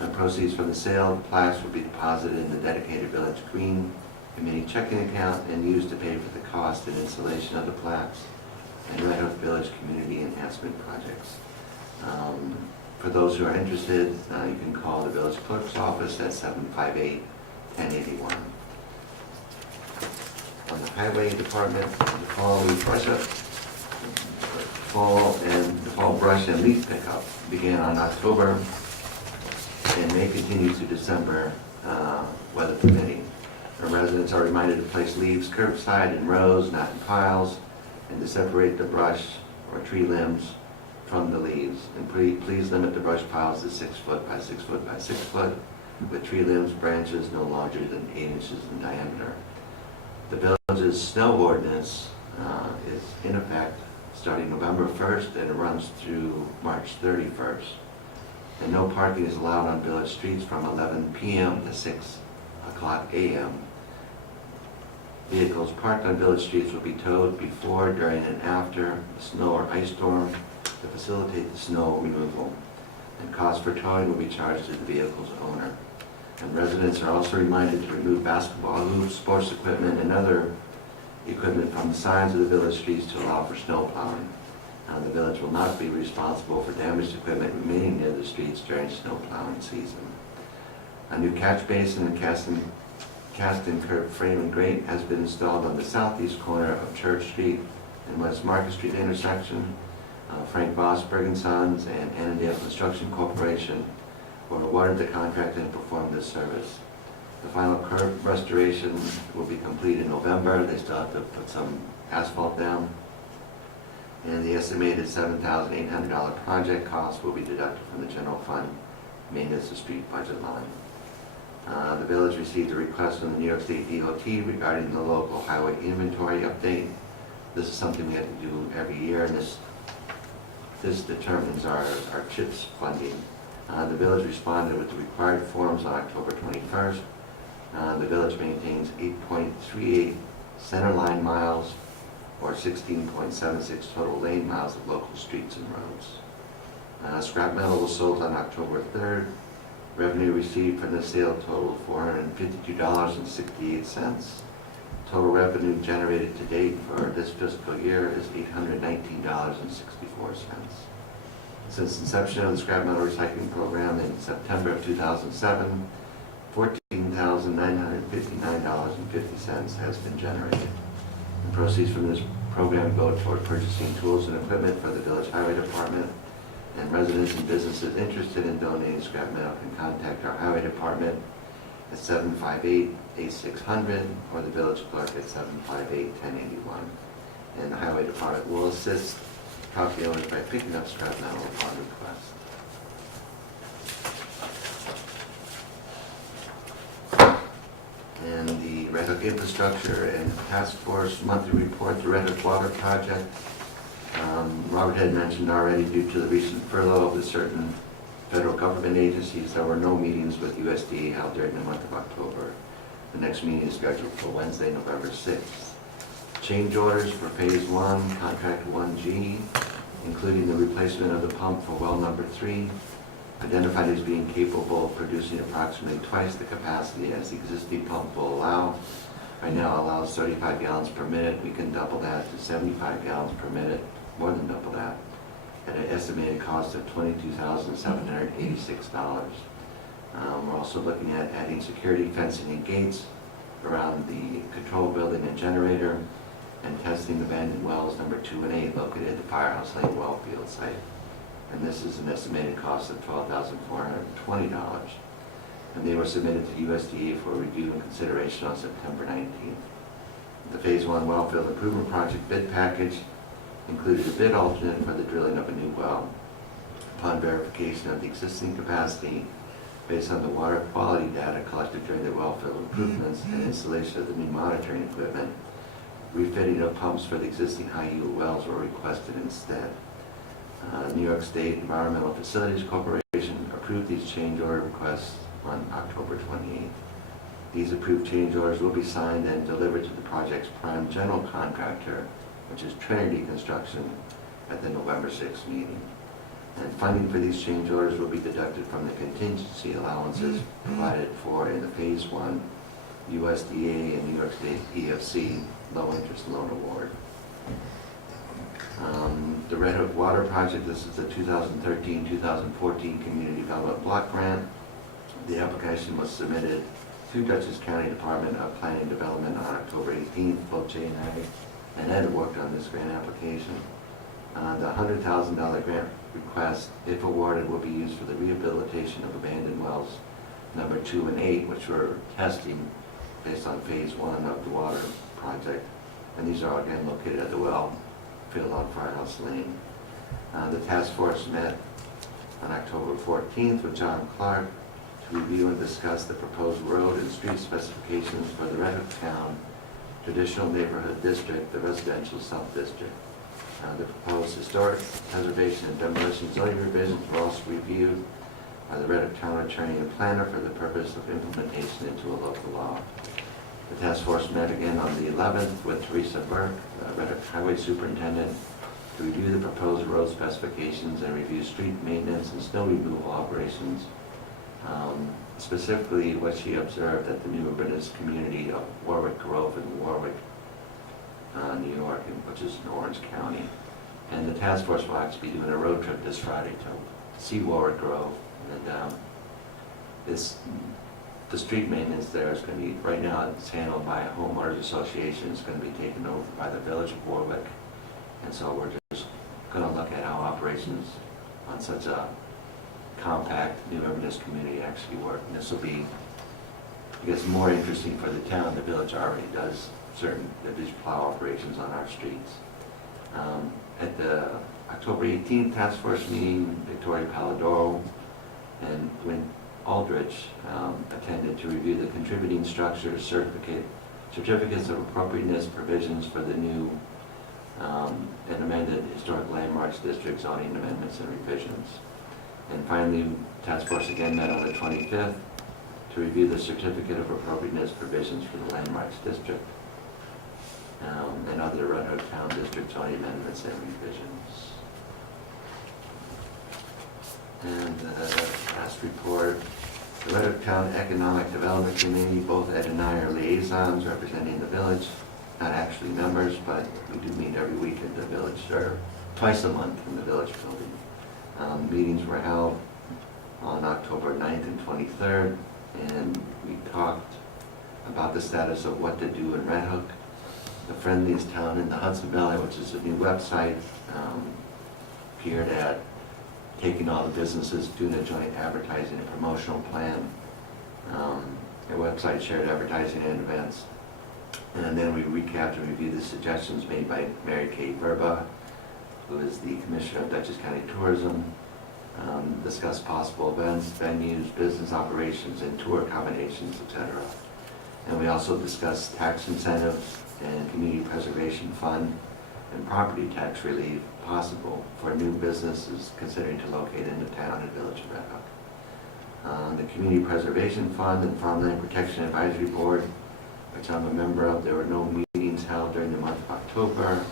And proceeds from the sale of the plaques will be deposited in the dedicated Village Green Committee checking account and used to pay for the cost and installation of the plaques and Red Hook Village community enhancement projects. For those who are interested, you can call the village clerk's office at 758-1081. On the highway department, the fall brush and leaf pickup began on October and may continue to December, weather permitting. Our residents are reminded to place leaves curbside in rows, not in piles. and to separate the brush or tree limbs from the leaves. And please limit the brush piles to 6 foot by 6 foot by 6 foot, with tree limbs, branches no larger than 8 inches in diameter. The village's snow ordinance is in effect starting November 1st and it runs through March 31st. And no parking is allowed on village streets from 11 p.m. to 6 o'clock a.m. Vehicles parked on village streets will be towed before, during, and after a snow or ice storm to facilitate the snow removal. And costs for towing will be charged to the vehicle's owner. And residents are also reminded to remove basketball hoops, sports equipment, and other equipment from the sides of the village streets to allow for snow plowing. The village will not be responsible for damaged equipment remaining near the streets during snow plowing season. A new catch basin and cast and curb frame and grate has been installed on the southeast corner of Church Street and West Market Street intersection. Frank Bosberg and Sons and Annandale Construction Corporation were awarded the contract and performed this service. The final curb restoration will be complete in November. They still have to put some asphalt down. And the estimated $7,800 project cost will be deducted from the general fund maintenance and street budget line. The village received a request from the New York State DOT regarding the local highway inventory update. This is something we have to do every year, and this determines our CHIPS funding. The village responded with the required forms on October 21st. The village maintains 8.38 center line miles or 16.76 total lane miles of local streets and roads. Scrap metal was sold on October 3rd. Revenue received from the sale totaled $452.68. Total revenue generated to date for this fiscal year is $819.64. Since inception of the scrap metal recycling program in September of 2007, $14,959.50 has been generated. The proceeds from this program go toward purchasing tools and equipment for the village highway department, and residents and businesses interested in donating scrap metal can contact our highway department at 758-8600 or the village clerk at 758-1081. And the highway department will assist property owners by picking up scrap metal upon request. And the Red Hook Infrastructure and Task Force monthly report, the Red Hook Water Project. Robert had mentioned already, due to the recent furlough of certain federal government agencies, there were no meetings with USDA held during the month of October. The next meeting is scheduled for Wednesday, November 6th. Change orders for Phase 1, Contract 1G, including the replacement of the pump for well number 3, identified as being capable of producing approximately twice the capacity as the existing pump will allow. Right now allows 35 gallons per minute. We can double that to 75 gallons per minute, more than double that, at an estimated cost of $22,786. We're also looking at adding security fencing and gates around the control building and generator, and testing abandoned wells number 2 and 8 located at the Firehouse Lane well field site. And this is an estimated cost of $12,420. And they were submitted to USDA for review and consideration on September 19th. The Phase 1 Wellfield Improvement Project bid package included a bid alternate for the drilling of a new well. Upon verification of the existing capacity based on the water quality data collected during the wellfield improvements and installation of the new monitoring equipment, refitting of pumps for the existing high-yield wells were requested instead. New York State Environmental Facilities Corporation approved these change order requests on October 28th. These approved change orders will be signed and delivered to the project's prime general contractor, which is Trinity Construction, at the November 6th meeting. And funding for these change orders will be deducted from the contingency allowances provided for in the Phase 1 USDA and New York State EFC low-interest loan award. The Red Hook Water Project, this is the 2013-2014 Community Development Block Grant. The application was submitted to Dutchess County Department of Planning and Development on October 18th. Both Jay and Ed worked on this grant application. The $100,000 grant request, if awarded, will be used for the rehabilitation of abandoned wells number 2 and 8, which we're testing based on Phase 1 of the water project. And these are again located at the well field on Firehouse Lane. The task force met on October 14th with John Clark to review and discuss the proposed road and street specifications for the Red Hook Town Traditional Neighborhood District, the residential sub-district. The proposed historic preservation and demolition zoning revisions were also reviewed by the Red Hook Town Attorney and Planner for the purpose of implementation into a local law. The task force met again on the 11th with Teresa Burke, Red Hook Highway Superintendent, to review the proposed road specifications and review street maintenance and snow removal operations. Specifically, what she observed at the new urbanist community of Warwick Grove in Warwick, New York, which is in Orange County. And the task force will actually be doing a road trip this Friday to see Warwick Grove. And the street maintenance there is going to be, right now it's handled by a homeowners association. It's going to be taken over by the Village of Warwick. And so we're just going to look at how operations on such a compact new urbanist community actually work. And this will be, I guess, more interesting for the town. The village already does certain of these plow operations on our streets. At the October 18th task force meeting, Victoria Palladoro and Gwen Aldrich attended to review the contributing structures, certificates of appropriateness provisions for the new and amended historic landmarks district zoning amendments and revisions. And finally, task force again met on the 25th to review the certificate of appropriateness provisions for the landmarks district and other Red Hook Town district zoning amendments and revisions. And last report, the Red Hook Town Economic Development Committee, both Ed and I are liaisons representing the village, not actually members, but we do meet every week at the village, or twice a month in the village building. Meetings were held on October 9th and 23rd, and we talked about the status of what to do in Red Hook, the friendliest town in the Hudson Valley, which is a new website, geared at taking all the businesses, doing a joint advertising and promotional plan. Their website shared advertising and events. And then we recapped and reviewed the suggestions made by Mary Kay Verba, who is the Commissioner of Dutchess County Tourism, discussed possible events, venues, business operations, and tour accommodations, etc. And we also discussed tax incentives and community preservation fund and property tax relief possible for new businesses considering to locate in the town and village of Red Hook. The Community Preservation Fund and Farmland Protection Advisory Board, which I'm a member of, there were no meetings held during the month of October,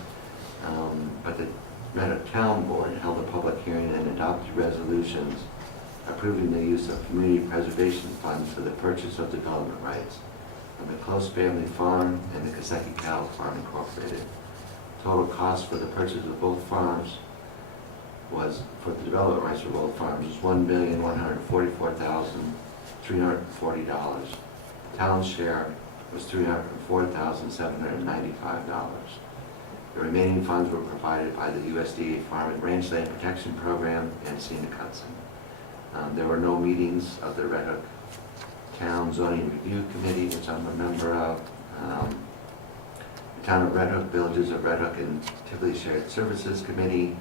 but the Red Hook Town Board held a public hearing and adopted resolutions approving the use of community preservation funds for the purchase of development rights of the Close Family Farm and the Kaseki Cattle Farm Incorporated. Total cost for the purchase of both farms was, for the development rights for both farms, was $1,144,340. The town's share was $304,795. The remaining funds were provided by the USDA Farm and Rangeland Protection Program and Scenic Hudson. There were no meetings of the Red Hook Town Zoning Review Committee, which I'm a member of. The Town of Red Hook, Villages of Red Hook, and Tivoli Shared Services Committee.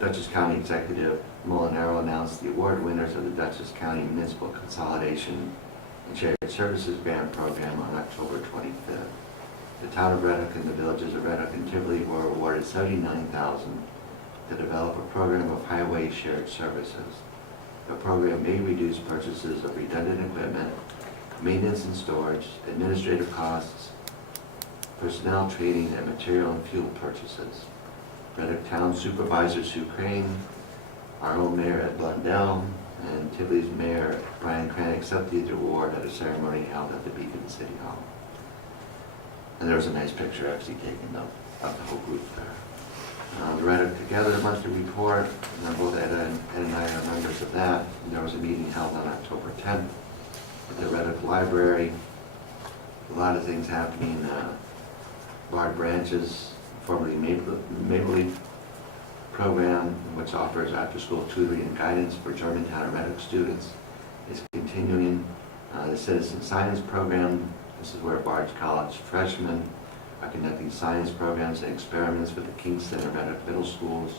Dutchess County Executive Molinaro announced the award winners of the Dutchess County Municipal Consolidation and Shared Services Grant Program on October 25th. The Town of Red Hook and the Villages of Red Hook and Tivoli were awarded $79,000 to develop a program of highway shared services. The program may reduce purchases of redundant equipment, maintenance and storage, administrative costs, personnel training, and material and fuel purchases. Red Hook Town Supervisor Sue Crane, our own Mayor Ed Blundell, and Tivoli's Mayor Brian Cran accepted the award at a ceremony held at the Beacon City Hall. And there was a nice picture actually taken of the whole group there. The Red Hook Together monthly report, and both Ed and I are members of that. And there was a meeting held on October 10th at the Red Hook Library. A lot of things happening. Bard Branches, formerly Maple Leaf program, which offers after-school tutoring and guidance for Germantown and Red Hook students, is continuing. The Citizen Science program, this is where Bard's College freshmen are conducting science programs and experiments with the Kingston and Red Hook Middle Schools,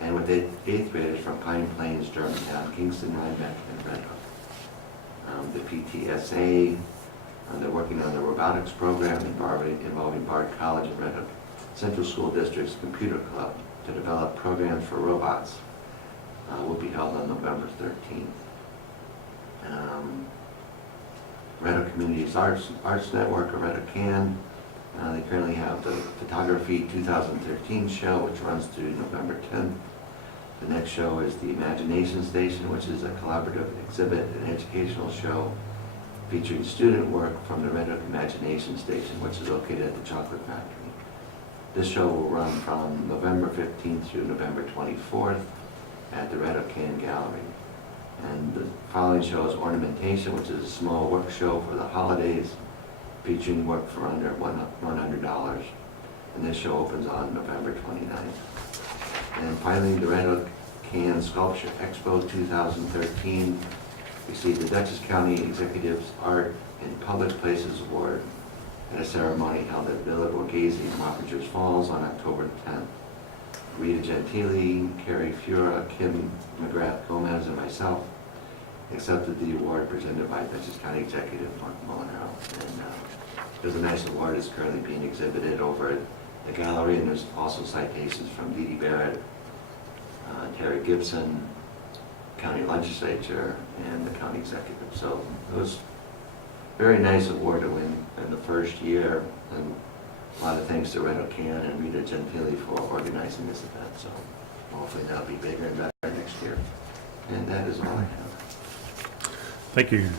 and with 8th graders from Pine Plains, Germantown, Kingston, Rhinebeck, and Red Hook. The PTSA, they're working on the robotics program involving Bard College and Red Hook Central School District's Computer Club to develop programs for robots. Will be held on November 13th. Red Hook Communities Arts Network, or Red Hook CAN, they currently have the Photography 2013 show, which runs through November 10th. The next show is the Imagination Station, which is a collaborative exhibit and educational show featuring student work from the Red Hook Imagination Station, which is located at the Chocolate Factory. This show will run from November 15th through November 24th at the Red Hook Can Gallery. And the following show is Ornamentation, which is a small work show for the holidays, featuring work for under $100. And this show opens on November 29th. And finally, the Red Hook Can Sculpture Expo 2013 received the Dutchess County Executive's Art in Public Places Award at a ceremony held at Villa Borghese in Montpelier Falls on October 10th. Rita Gentili, Carrie Fura, Kim McGrath Gomez, and myself accepted the award presented by Dutchess County Executive Mark Molinaro. And there's a nice award that's currently being exhibited over at the gallery, and there's also citations from Dee Dee Barrett, Terry Gibson, County Legislature, and the County Executive. So it was a very nice award to win in the first year, and a lot of thanks to Red Hook Can and Rita Gentili for organizing this event. So hopefully that'll be bigger and better next year. And that is all I have. Thank you.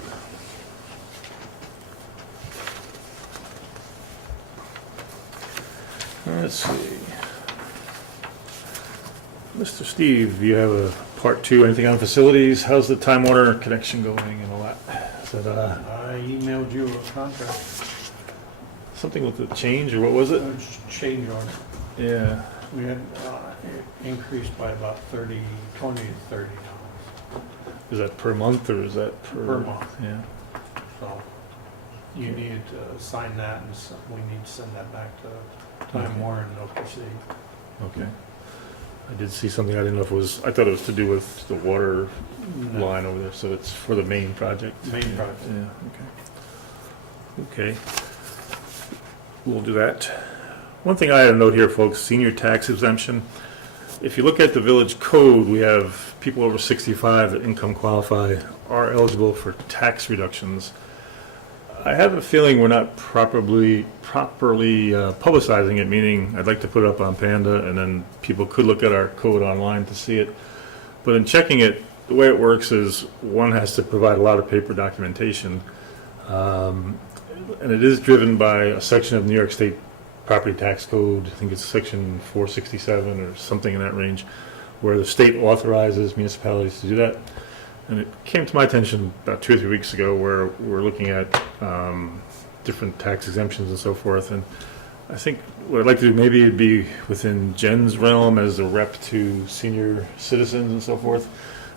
Let's see. Mr. Steve, you have a part 2, anything on facilities? How's the Time Warner connection going and all that? Is that I emailed you a contract, something with the change, or what was it? change on it. Yeah. We had it increased by about 20 to $30. Is that per month, or is that Per month. Yeah. So you need to sign that, and we need to send that back to Time Warner and they'll proceed. Okay. I did see something, I didn't know if it was, I thought it was to do with the water No. line over there, so it's for the main project? Main Yeah, project. Yeah, okay. Okay. We'll do that. One thing I had a note here, folks, senior tax exemption. If you look at the village code, we have people over 65 that income qualify are eligible for tax reductions. I have a feeling we're not properly publicizing it, meaning I'd like to put it up on Panda, and then people could look at our code online to see it. But in checking it, the way it works is one has to provide a lot of paper documentation. And it is driven by a section of New York State Property Tax Code, I think it's section 467 or something in that range, where the state authorizes municipalities to do that. And it came to my attention about 2 or 3 weeks ago where we're looking at different tax exemptions and so forth. And I think what I'd like to do, maybe it'd be within Jen's realm as a rep to senior citizens and so forth.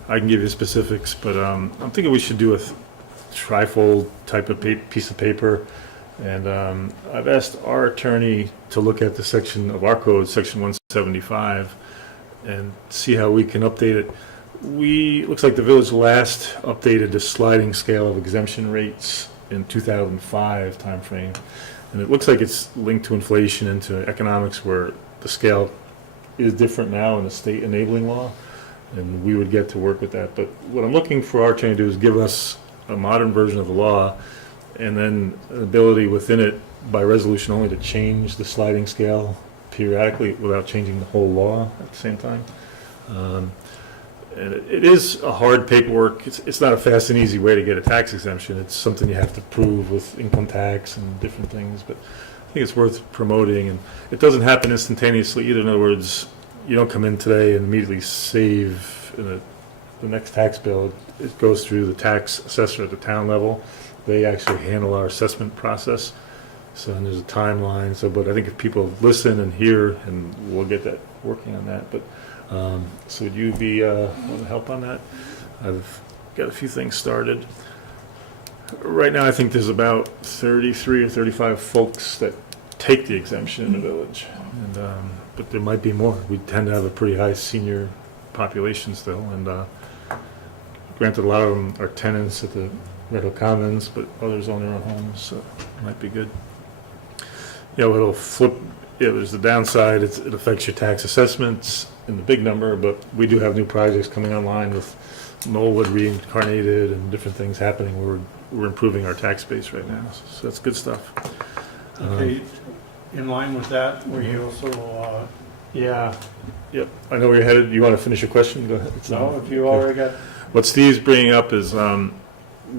I can give you specifics, but I'm thinking we should do a trifold type of piece of paper. And I've asked our attorney to look at the section of our code, section 175, and see how we can update it. Looks like the village last updated the sliding scale of exemption rates in 2005 timeframe. And it looks like it's linked to inflation and to economics, where the scale is different now in the state enabling law, and we would get to work with that. But what I'm looking for our attorney to do is give us a modern version of the law, and then an ability within it by resolution only to change the sliding scale periodically without changing the whole law at the same time. And it is a hard paperwork. It's not a fast and easy way to get a tax exemption. It's something you have to prove with income tax and different things, but I think it's worth promoting. And it doesn't happen instantaneously either. In other words, you don't come in today and immediately save in the next tax bill. It goes through the tax assessor at the town level. They actually handle our assessment process. So and there's a timeline. So, but I think if people listen and hear, and we'll get that working on that. But so would you be want to help on that? I've got a few things started. Right now, I think there's about 33 or 35 folks that take the exemption in the village. And, but there might be more. We tend to have a pretty high senior population still, and granted, a lot of them are tenants at the Red Hook Commons, but others own their own homes, so it might be good. You know, it'll flip, yeah, there's the downside, it affects your tax assessments in the big number, but we do have new projects coming online with Knollwood reincarnated and different things happening where we're improving our tax base right now, so that's good stuff. Okay, in line with that, were you also, yeah, Yep, I know where you're headed. You want to finish your question? Go ahead. no, if you already got, What Steve's bringing up is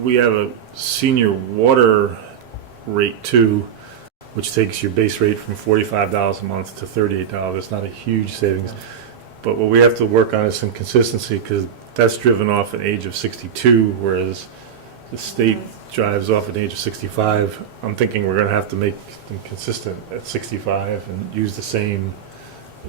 we have a senior water rate too, which takes your base rate from $45 a month to $38. It's not a huge savings. But what we have to work on is some consistency, because that's driven off an age of 62, whereas the state drives off an age of 65. I'm thinking we're going to have to make them consistent at 65 and use the same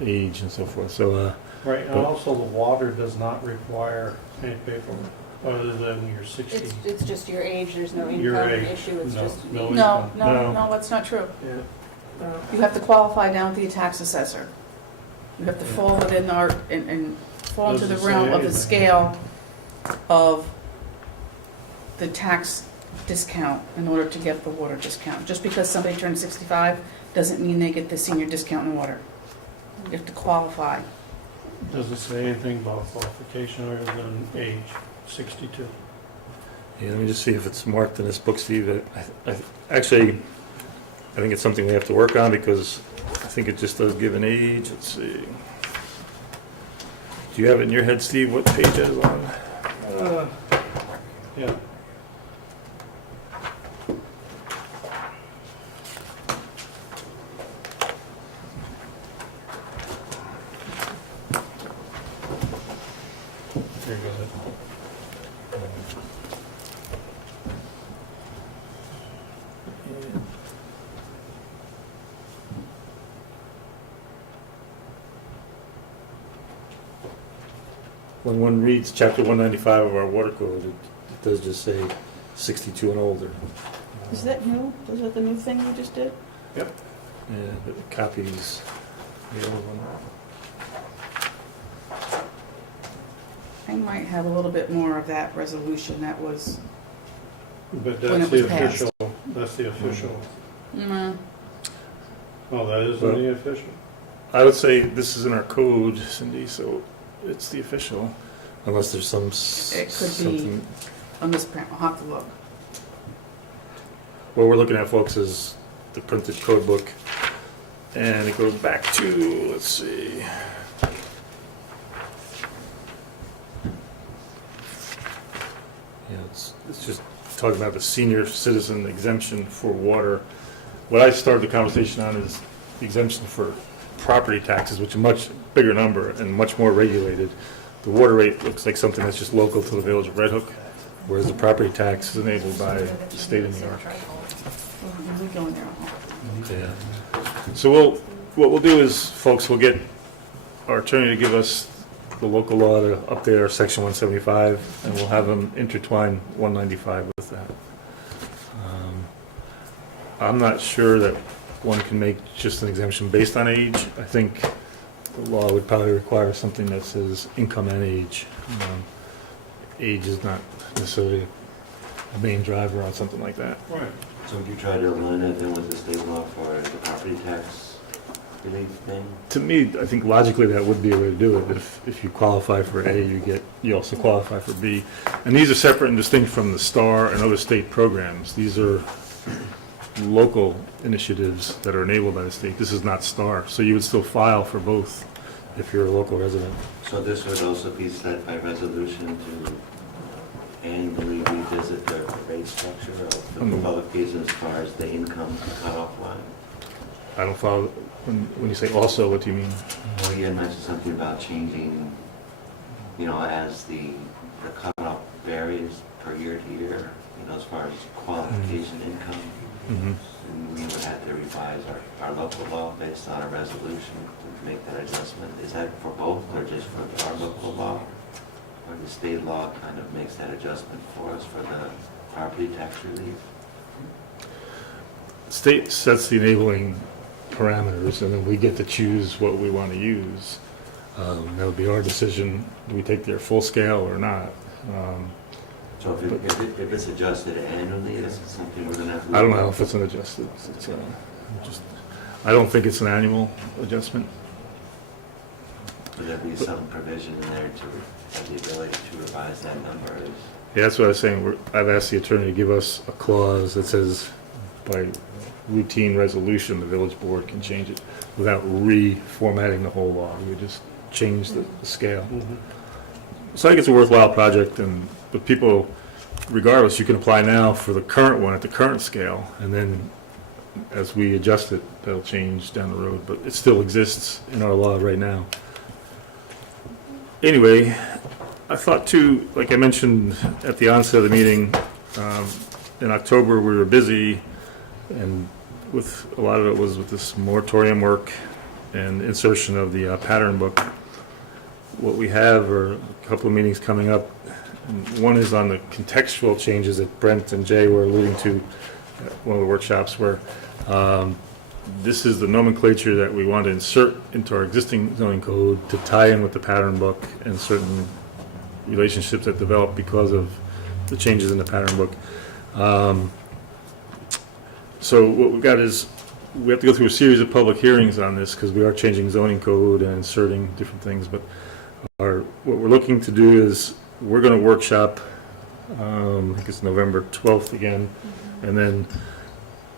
age and so forth. So right, and also the water does not require any paperwork other than your 60. It's just your age, there's no Your income age. issue, it's No, just no the. No, No. no, that's not true. Yeah. You have to qualify down to your tax assessor. You have to fall within our, and fall into the Doesn't realm say of the anything. scale of the tax discount in order to get the water discount. Just because somebody turns 65 doesn't mean they get the senior discount in water. You have to qualify. Doesn't say anything about qualification other than age, 62. yeah, let me just see if it's marked in this book, Steve. Actually, I think it's something we have to work on, because I think it just does give an age. Let's see. Do you have it in your head, Steve, what page that is on? Yeah. There you go. When one reads chapter 195 of our water code, it does just say 62 and older. Is that new? Was that the new thing you just did? Yeah, but it copies the old one. I might have a little bit more of that resolution that was, But When that's it was the passed. official, that's the official. mm, Oh, that isn't Well- the official? I would say this is in our code, Cindy, so it's the official, unless there's some It could be. something. on this print, I'll have to look. What we're looking at, folks, is the printed code book, and it goes back to, let's see. Yeah, it's just talking about the senior citizen exemption for water. What I started the conversation on is the exemption for property taxes, which are a much bigger number and much more regulated. The water rate looks like something that's just local to the village of Red Hook, whereas the property tax is enabled by the state of New York. We go in there. Yeah. So what we'll do is, folks, we'll get our attorney to give us the local law to update our section 175, and we'll have them intertwine 195 with that. I'm not sure that one can make just an exemption based on age. I think the law would probably require something that says income and age. Age is not necessarily a main driver on something like that. Right. So would you try to align it then with the state law for the property tax relief thing? To me, I think logically that would be a way to do it. If you qualify for A, you also qualify for B. And these are separate and distinct from the STAR and other state programs. These are local initiatives that are enabled by the state. This is not STAR. So you would still file for both if you're a local resident. So this would also be set by resolution to annually revisit the rate structure of the public fees as far as the income cutoff line? I don't follow, when you say also, what do you mean? Well, you had mentioned something about changing, you know, as the cutoff varies per year to year, you know, as far as qualification income. Mhm. And we would have to revise our local law based on a resolution to make that adjustment. Is that for both or just for our local law? Or the state law kind of makes that adjustment for us for the property tax relief? State sets the enabling parameters, and then we get to choose what we want to use. That would be our decision. Do we take their full scale or not? So if it's adjusted annually, is it something we're gonna have to? I don't know if it's an adjusted. I don't think it's an annual adjustment. Would there be some provision in there to have the ability to revise that number? Yeah, that's what I was saying. I've asked the attorney to give us a clause that says by routine resolution, the village board can change it without reformatting the whole law. We would just change the scale. So I think it's a worthwhile project, but people, regardless, you can apply now for the current one at the current scale, and then as we adjust it, that'll change down the road, but it still exists in our law right now. Anyway, I thought too, like I mentioned at the onset of the meeting, in October we were busy, and with a lot of it was with this moratorium work and insertion of the pattern book. What we have are a couple of meetings coming up. And one is on the contextual changes that Brent and Jay were alluding to at one of the workshops, where this is the nomenclature that we want to insert into our existing zoning code to tie in with the pattern book and certain relationships that develop because of the changes in the pattern book. So what we've got is we have to go through a series of public hearings on this because we are changing zoning code and inserting different things. But what we're looking to do is we're going to workshop, I think it's November 12th again, and then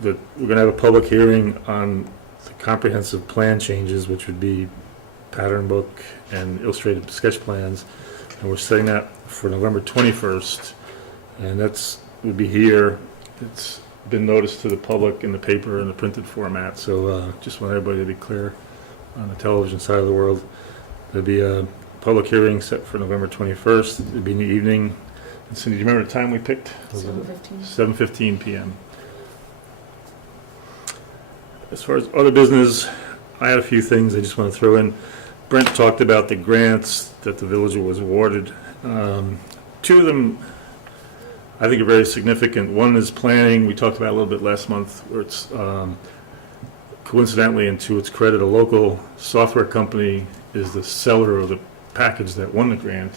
we're going to have a public hearing on the comprehensive plan changes, which would be pattern book and illustrated sketch plans. And we're setting that for November 21st, and would be here. It's been noticed to the public in the paper in the printed format, so just want everybody to be clear on the television side of the world. There'll be a public hearing set for November 21st. It'll be in the evening. And Cindy, do you remember the time we picked? 7:15. 7:15 p.m. As far as other business, I had a few things I just want to throw in. Brent talked about the grants that the village was awarded. Two of them I think are very significant. One is planning. We talked about a little bit last month, where it's coincidentally, and to its credit, a local software company is the seller of the package that won the grant.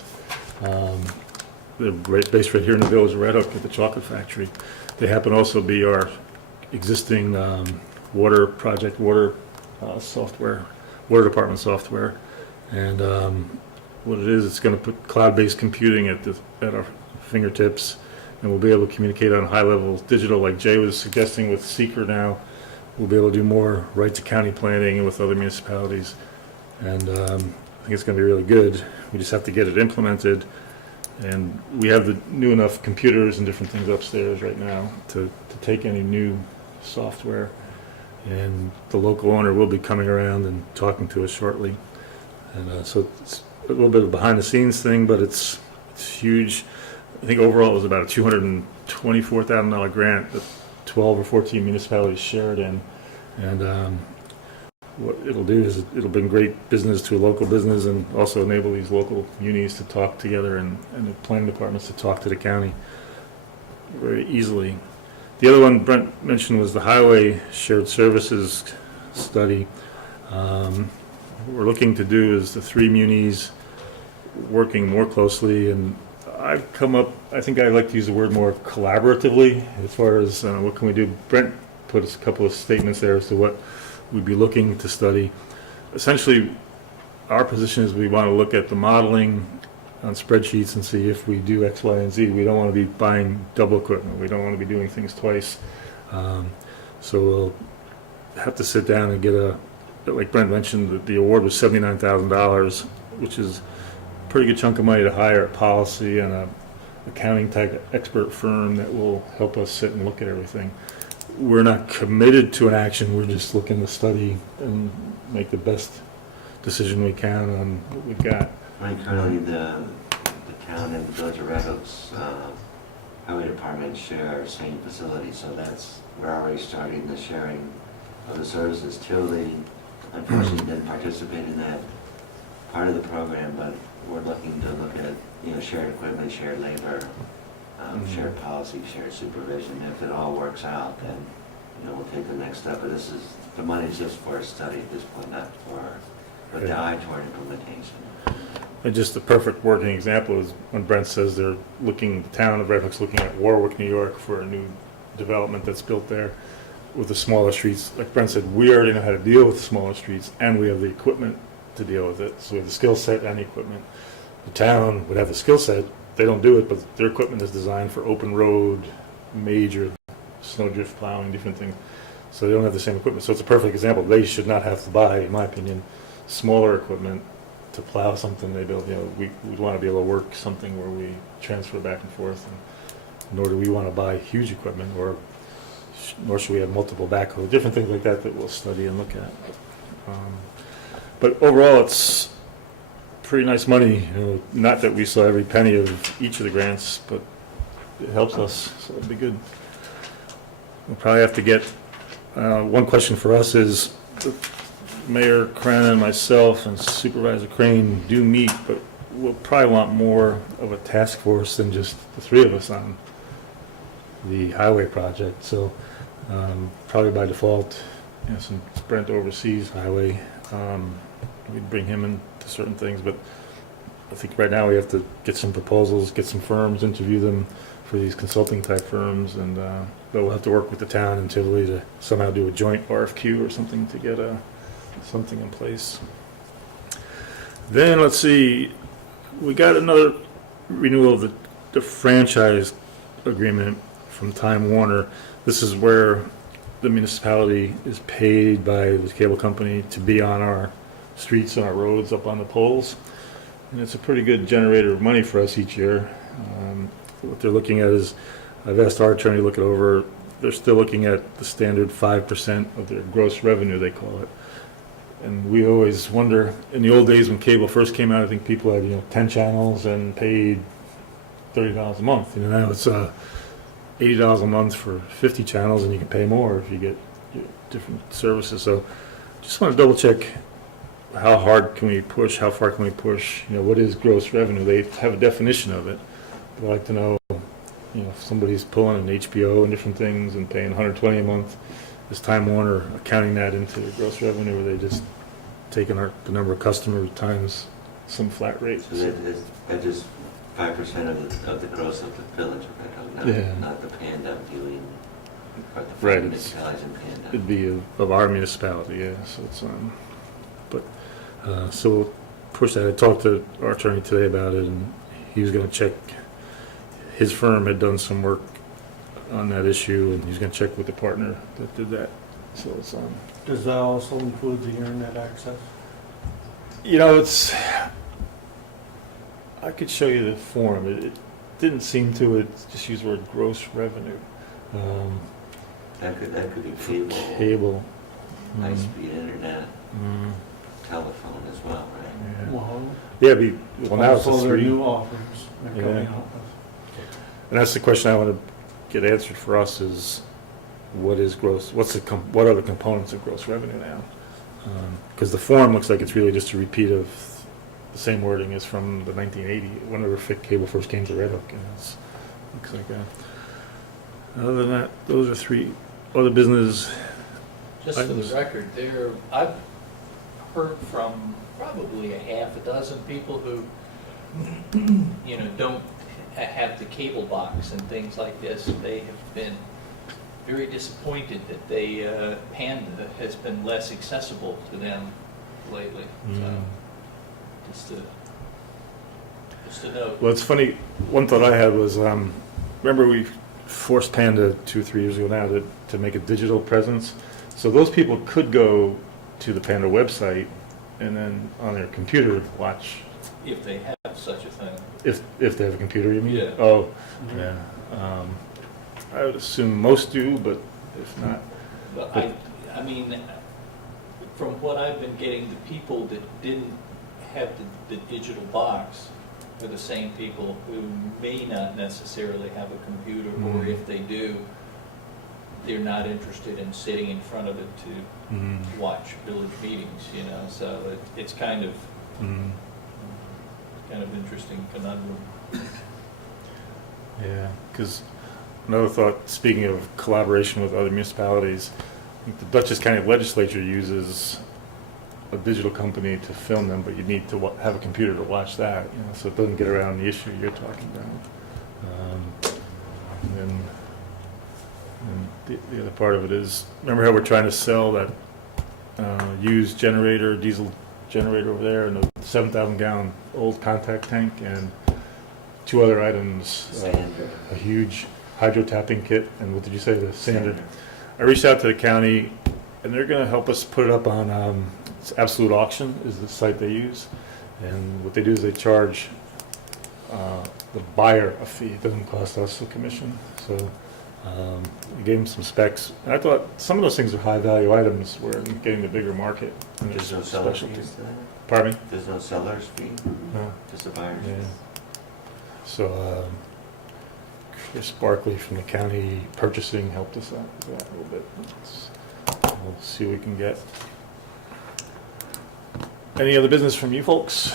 They're based right here in the village of Red Hook at the chocolate factory. They happen to also be our existing water software, water department software. And what it is, it's going to put cloud-based computing at our fingertips, and we'll be able to communicate on high levels digital, like Jay was suggesting with Seeker now. We'll be able to do more right-to-county planning with other municipalities. And I think it's going to be really good. We just have to get it implemented. And we have the new enough computers and different things upstairs right now to take any new software. And the local owner will be coming around and talking to us shortly. And so it's a little bit of a behind-the-scenes thing, but it's huge. I think overall it was about a $224,000 grant that 12 or 14 municipalities shared in. And what it'll do is it'll bring great business to a local business and also enable these local munis to talk together and the planning departments to talk to the county very easily. The other one Brent mentioned was the highway shared services study. What we're looking to do is the three munis working more closely, and I've come up, I think I like to use the word more collaboratively as far as what can we do. Brent put a couple of statements there as to what we'd be looking to study. Essentially, our position is we want to look at the modeling on spreadsheets and see if we do X, Y, and Z. We don't want to be buying double equipment. We don't want to be doing things twice. So we'll have to sit down and get like Brent mentioned, the award was $79,000, which is a pretty good chunk of money to hire a policy and a accounting type expert firm that will help us sit and look at everything. We're not committed to an action. We're just looking to study and make the best decision we can on what we've got. Right, currently the town and the village of Red Hook's highway department share our same facility, so we're already starting the sharing of the services. Tilly unfortunately didn't participate in that part of the program, but we're looking to look at shared equipment, shared labor, shared policy, shared supervision. If it all works out, then we'll take the next step, but the money's just for a study at this point, not with the eye toward implementation. And just a perfect working example is when Brent says the town of Red Hook's looking at Warwick, New York for a new development that's built there with the smaller streets. Like Brent said, we already know how to deal with the smaller streets and we have the equipment to deal with it. So we have the skill set and the equipment. The town would have the skill set. They don't do it, but their equipment is designed for open road, major snowdrift plowing, different things. So they don't have the same equipment. So it's a perfect example. They should not have to buy, in my opinion, smaller equipment to plow something they build. We want to be able to work something where we transfer back and forth, and nor do we want to buy huge equipment, nor should we have multiple backhoes, different things like that we'll study and look at. But overall, it's pretty nice money. Not that we saw every penny of each of the grants, but it helps us, so it'll be good. We'll probably have to get, one question for us is, Mayor Crenna and myself and Supervisor Crane do meet, but we'll probably want more of a task force than just the three of us on the highway project. So probably by default, since Brent oversees highway, we'd bring him into certain things. But I think right now we have to get some proposals, get some firms, interview them for these consulting type firms, and but we'll have to work with the town and Tivoli to somehow do a joint RFQ or something to get something in place. Then let's see, we got another renewal of the franchise agreement from Time Warner. This is where the municipality is paid by the cable company to be on our streets and our roads up on the poles. And it's a pretty good generator of money for us each year. What they're looking at is, I've asked our attorney to look it over, they're still looking at the standard 5% of their gross revenue, they call it. And we always wonder, in the old days when cable first came out, I think people had 10 channels and paid $30 a month. Now it's $80 a month for 50 channels, and you can pay more if you get different services. So just want to double check, how hard can we push, how far can we push, what is gross revenue? They have a definition of it, but I'd like to know, if somebody's pulling an HBO and different things and paying $120 a month, is Time Warner accounting that into the gross revenue, or are they just taking the number of customers times some flat rate? So that is 5% of the gross of the village of Red Hook, Yeah. not the Panda viewing, or the Right, municipalities in Panda. It'd be of our municipality, yeah, so it's, so we'll push that. I talked to our attorney today about it, and he was gonna check, his firm had done some work on that issue, and he's gonna check with the partner that did that, so it's, Does that also include the internet access? it's, I could show you the form, it didn't seem to, it just used the word gross revenue. That could be For cable, cable. high-speed internet, Mm, telephone as well, right? yeah. Well, Yeah, now it's a also their three. new offerings they're coming Yeah. out with. And that's the question I want to get answered for us is, what is gross, what are the components of gross revenue now? Because the form looks like it's really just a repeat of the same wording as from the 1980, whenever cable first came to Red Hook, and it looks like that. Other than that, those are three other business. Just for items. the record, I've heard from probably a half a dozen people who, don't have the cable box and things like this. They have been very disappointed that Panda has been less accessible to them lately. So, just to note. Well, it's funny, one thought I had was, remember we forced Panda 2-3 years ago now to make a digital presence? So those people could go to the Panda website and then on their computer watch, If they have such a thing. if they have a computer, you mean? Yeah. Oh, yeah. I would assume most do, but if not, But I mean, from what I've been getting, the people that didn't have the digital box are the same people who may not necessarily have a computer, or if they do, they're not interested in sitting in front of it to watch village meetings, so it's kind of interesting conundrum. yeah, because another thought, speaking of collaboration with other municipalities, I think the Dutchess County Legislature uses a digital company to film them, but you need to have a computer to watch that, you know, so it doesn't get around the issue you're talking about. And then the other part of it is, remember how we're trying to sell that used generator, diesel generator over there, and a 7,000 gallon old contact tank, and 2 other items, Sander. a huge hydro tapping kit, and what did you say, the sander? I reached out to the county, and they're going to help us put it up on it's Absolute Auction is the site they use, and what they do is they charge the buyer a fee. It doesn't cost us a commission. So we gave them some specs, and I thought some of those things are high value items. We're getting the bigger market. And There's no it's seller's specialty. fees to that? Pardon me? There's no seller's fee, No. just a buyer's fee? Yeah. So Chris Barkley from the county purchasing helped us out with that a little bit. We'll see what we can get. Any other business from you folks?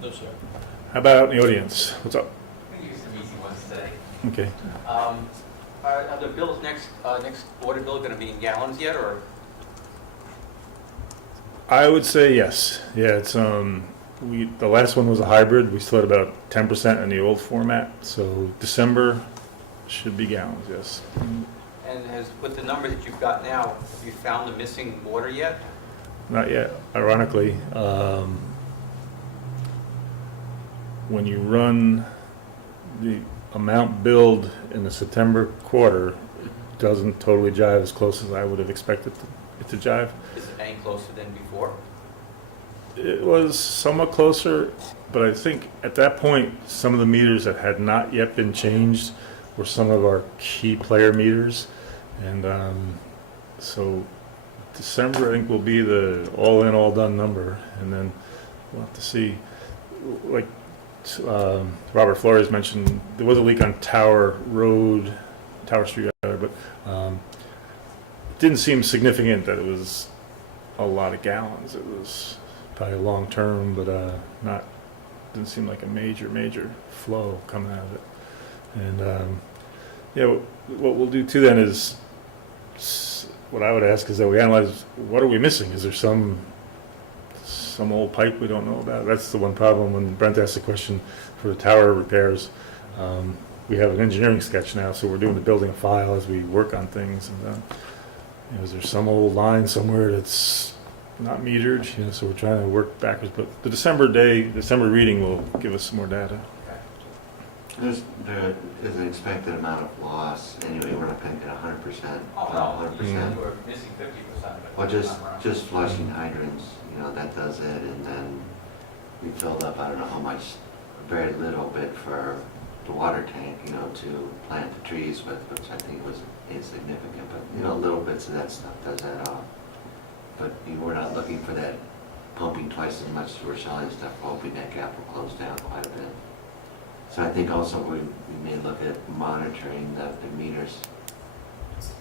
No, sir. How about out in the audience? What's up? We use some easy ones today. Okay. Are the bills next water bill going to be in gallons yet, or? I would say yes. Yeah, it's the last one was a hybrid. We still had about 10% in the old format. So December should be gallons, yes. And with the number that you've got now, have you found the missing water yet? Not yet, ironically. When you run the amount billed in the September quarter, it doesn't totally jive as close as I would have expected it to jive. Is it any closer than before? It was somewhat closer, but I think at that point, some of the meters that had not yet been changed were some of our key player meters. And so December, I think, will be the all-in, all-done number. And then we'll have to see, like Robert Flores mentioned, there was a leak on Tower Street, rather, but it didn't seem significant that it was a lot of gallons. It was probably long-term, but didn't seem like a major flow coming out of it. And yeah, what we'll do too then is, what I would ask is that we analyze, what are we missing? Is there some old pipe we don't know about? That's the one problem when Brent asked the question for the tower repairs. We have an engineering sketch now, so we're doing the building a file as we work on things. And is there some old line somewhere that's not metered? So we're trying to work backwards. But the December reading will give us some more data. There is an expected amount of loss. Anyway, we're not going to get 100%. Oh, no. 100%. We're missing 50%. Well, just flushing hydrants, that does it, and then we filled up, I don't know how much, very little bit for the water tank, to plant the trees with, which I think was insignificant, but, little bits of that stuff does add up. But we're not looking for that pumping twice as much as we're selling stuff, hoping that gap will close down quite a bit. So I think also we may look at monitoring the meters,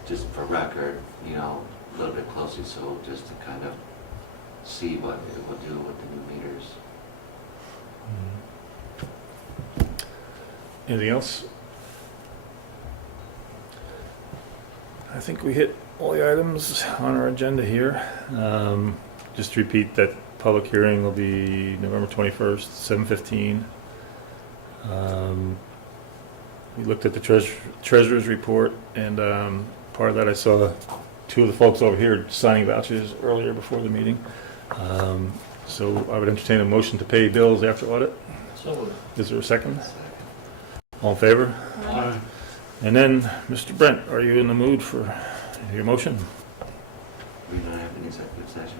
just for record, a little bit closely, so just to kind of see what it will do with the new meters. Anything else? I think we hit all the items on our agenda here. Just to repeat, that public hearing will be November 21st, 7:15. We looked at the treasurer's report, and part of that I saw 2 of the folks over here signing vouchers earlier before the meeting. So I would entertain a motion to pay bills after audit. So, Is there a second? All in favor? Aye. And then, Mr. Brent, are you in the mood for your motion? We don't have an executive session.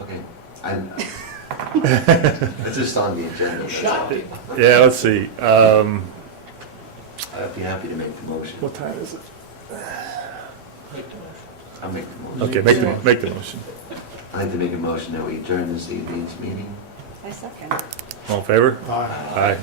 Okay. It's just on the agenda. That's all. shocking. Yeah, let's see. I'd be happy to make the motion. What time is it? I'll make the motion. Okay, make the motion. I'd like to make a motion that we adjourn this evening's meeting. I second. All in favor? Aye. Aye.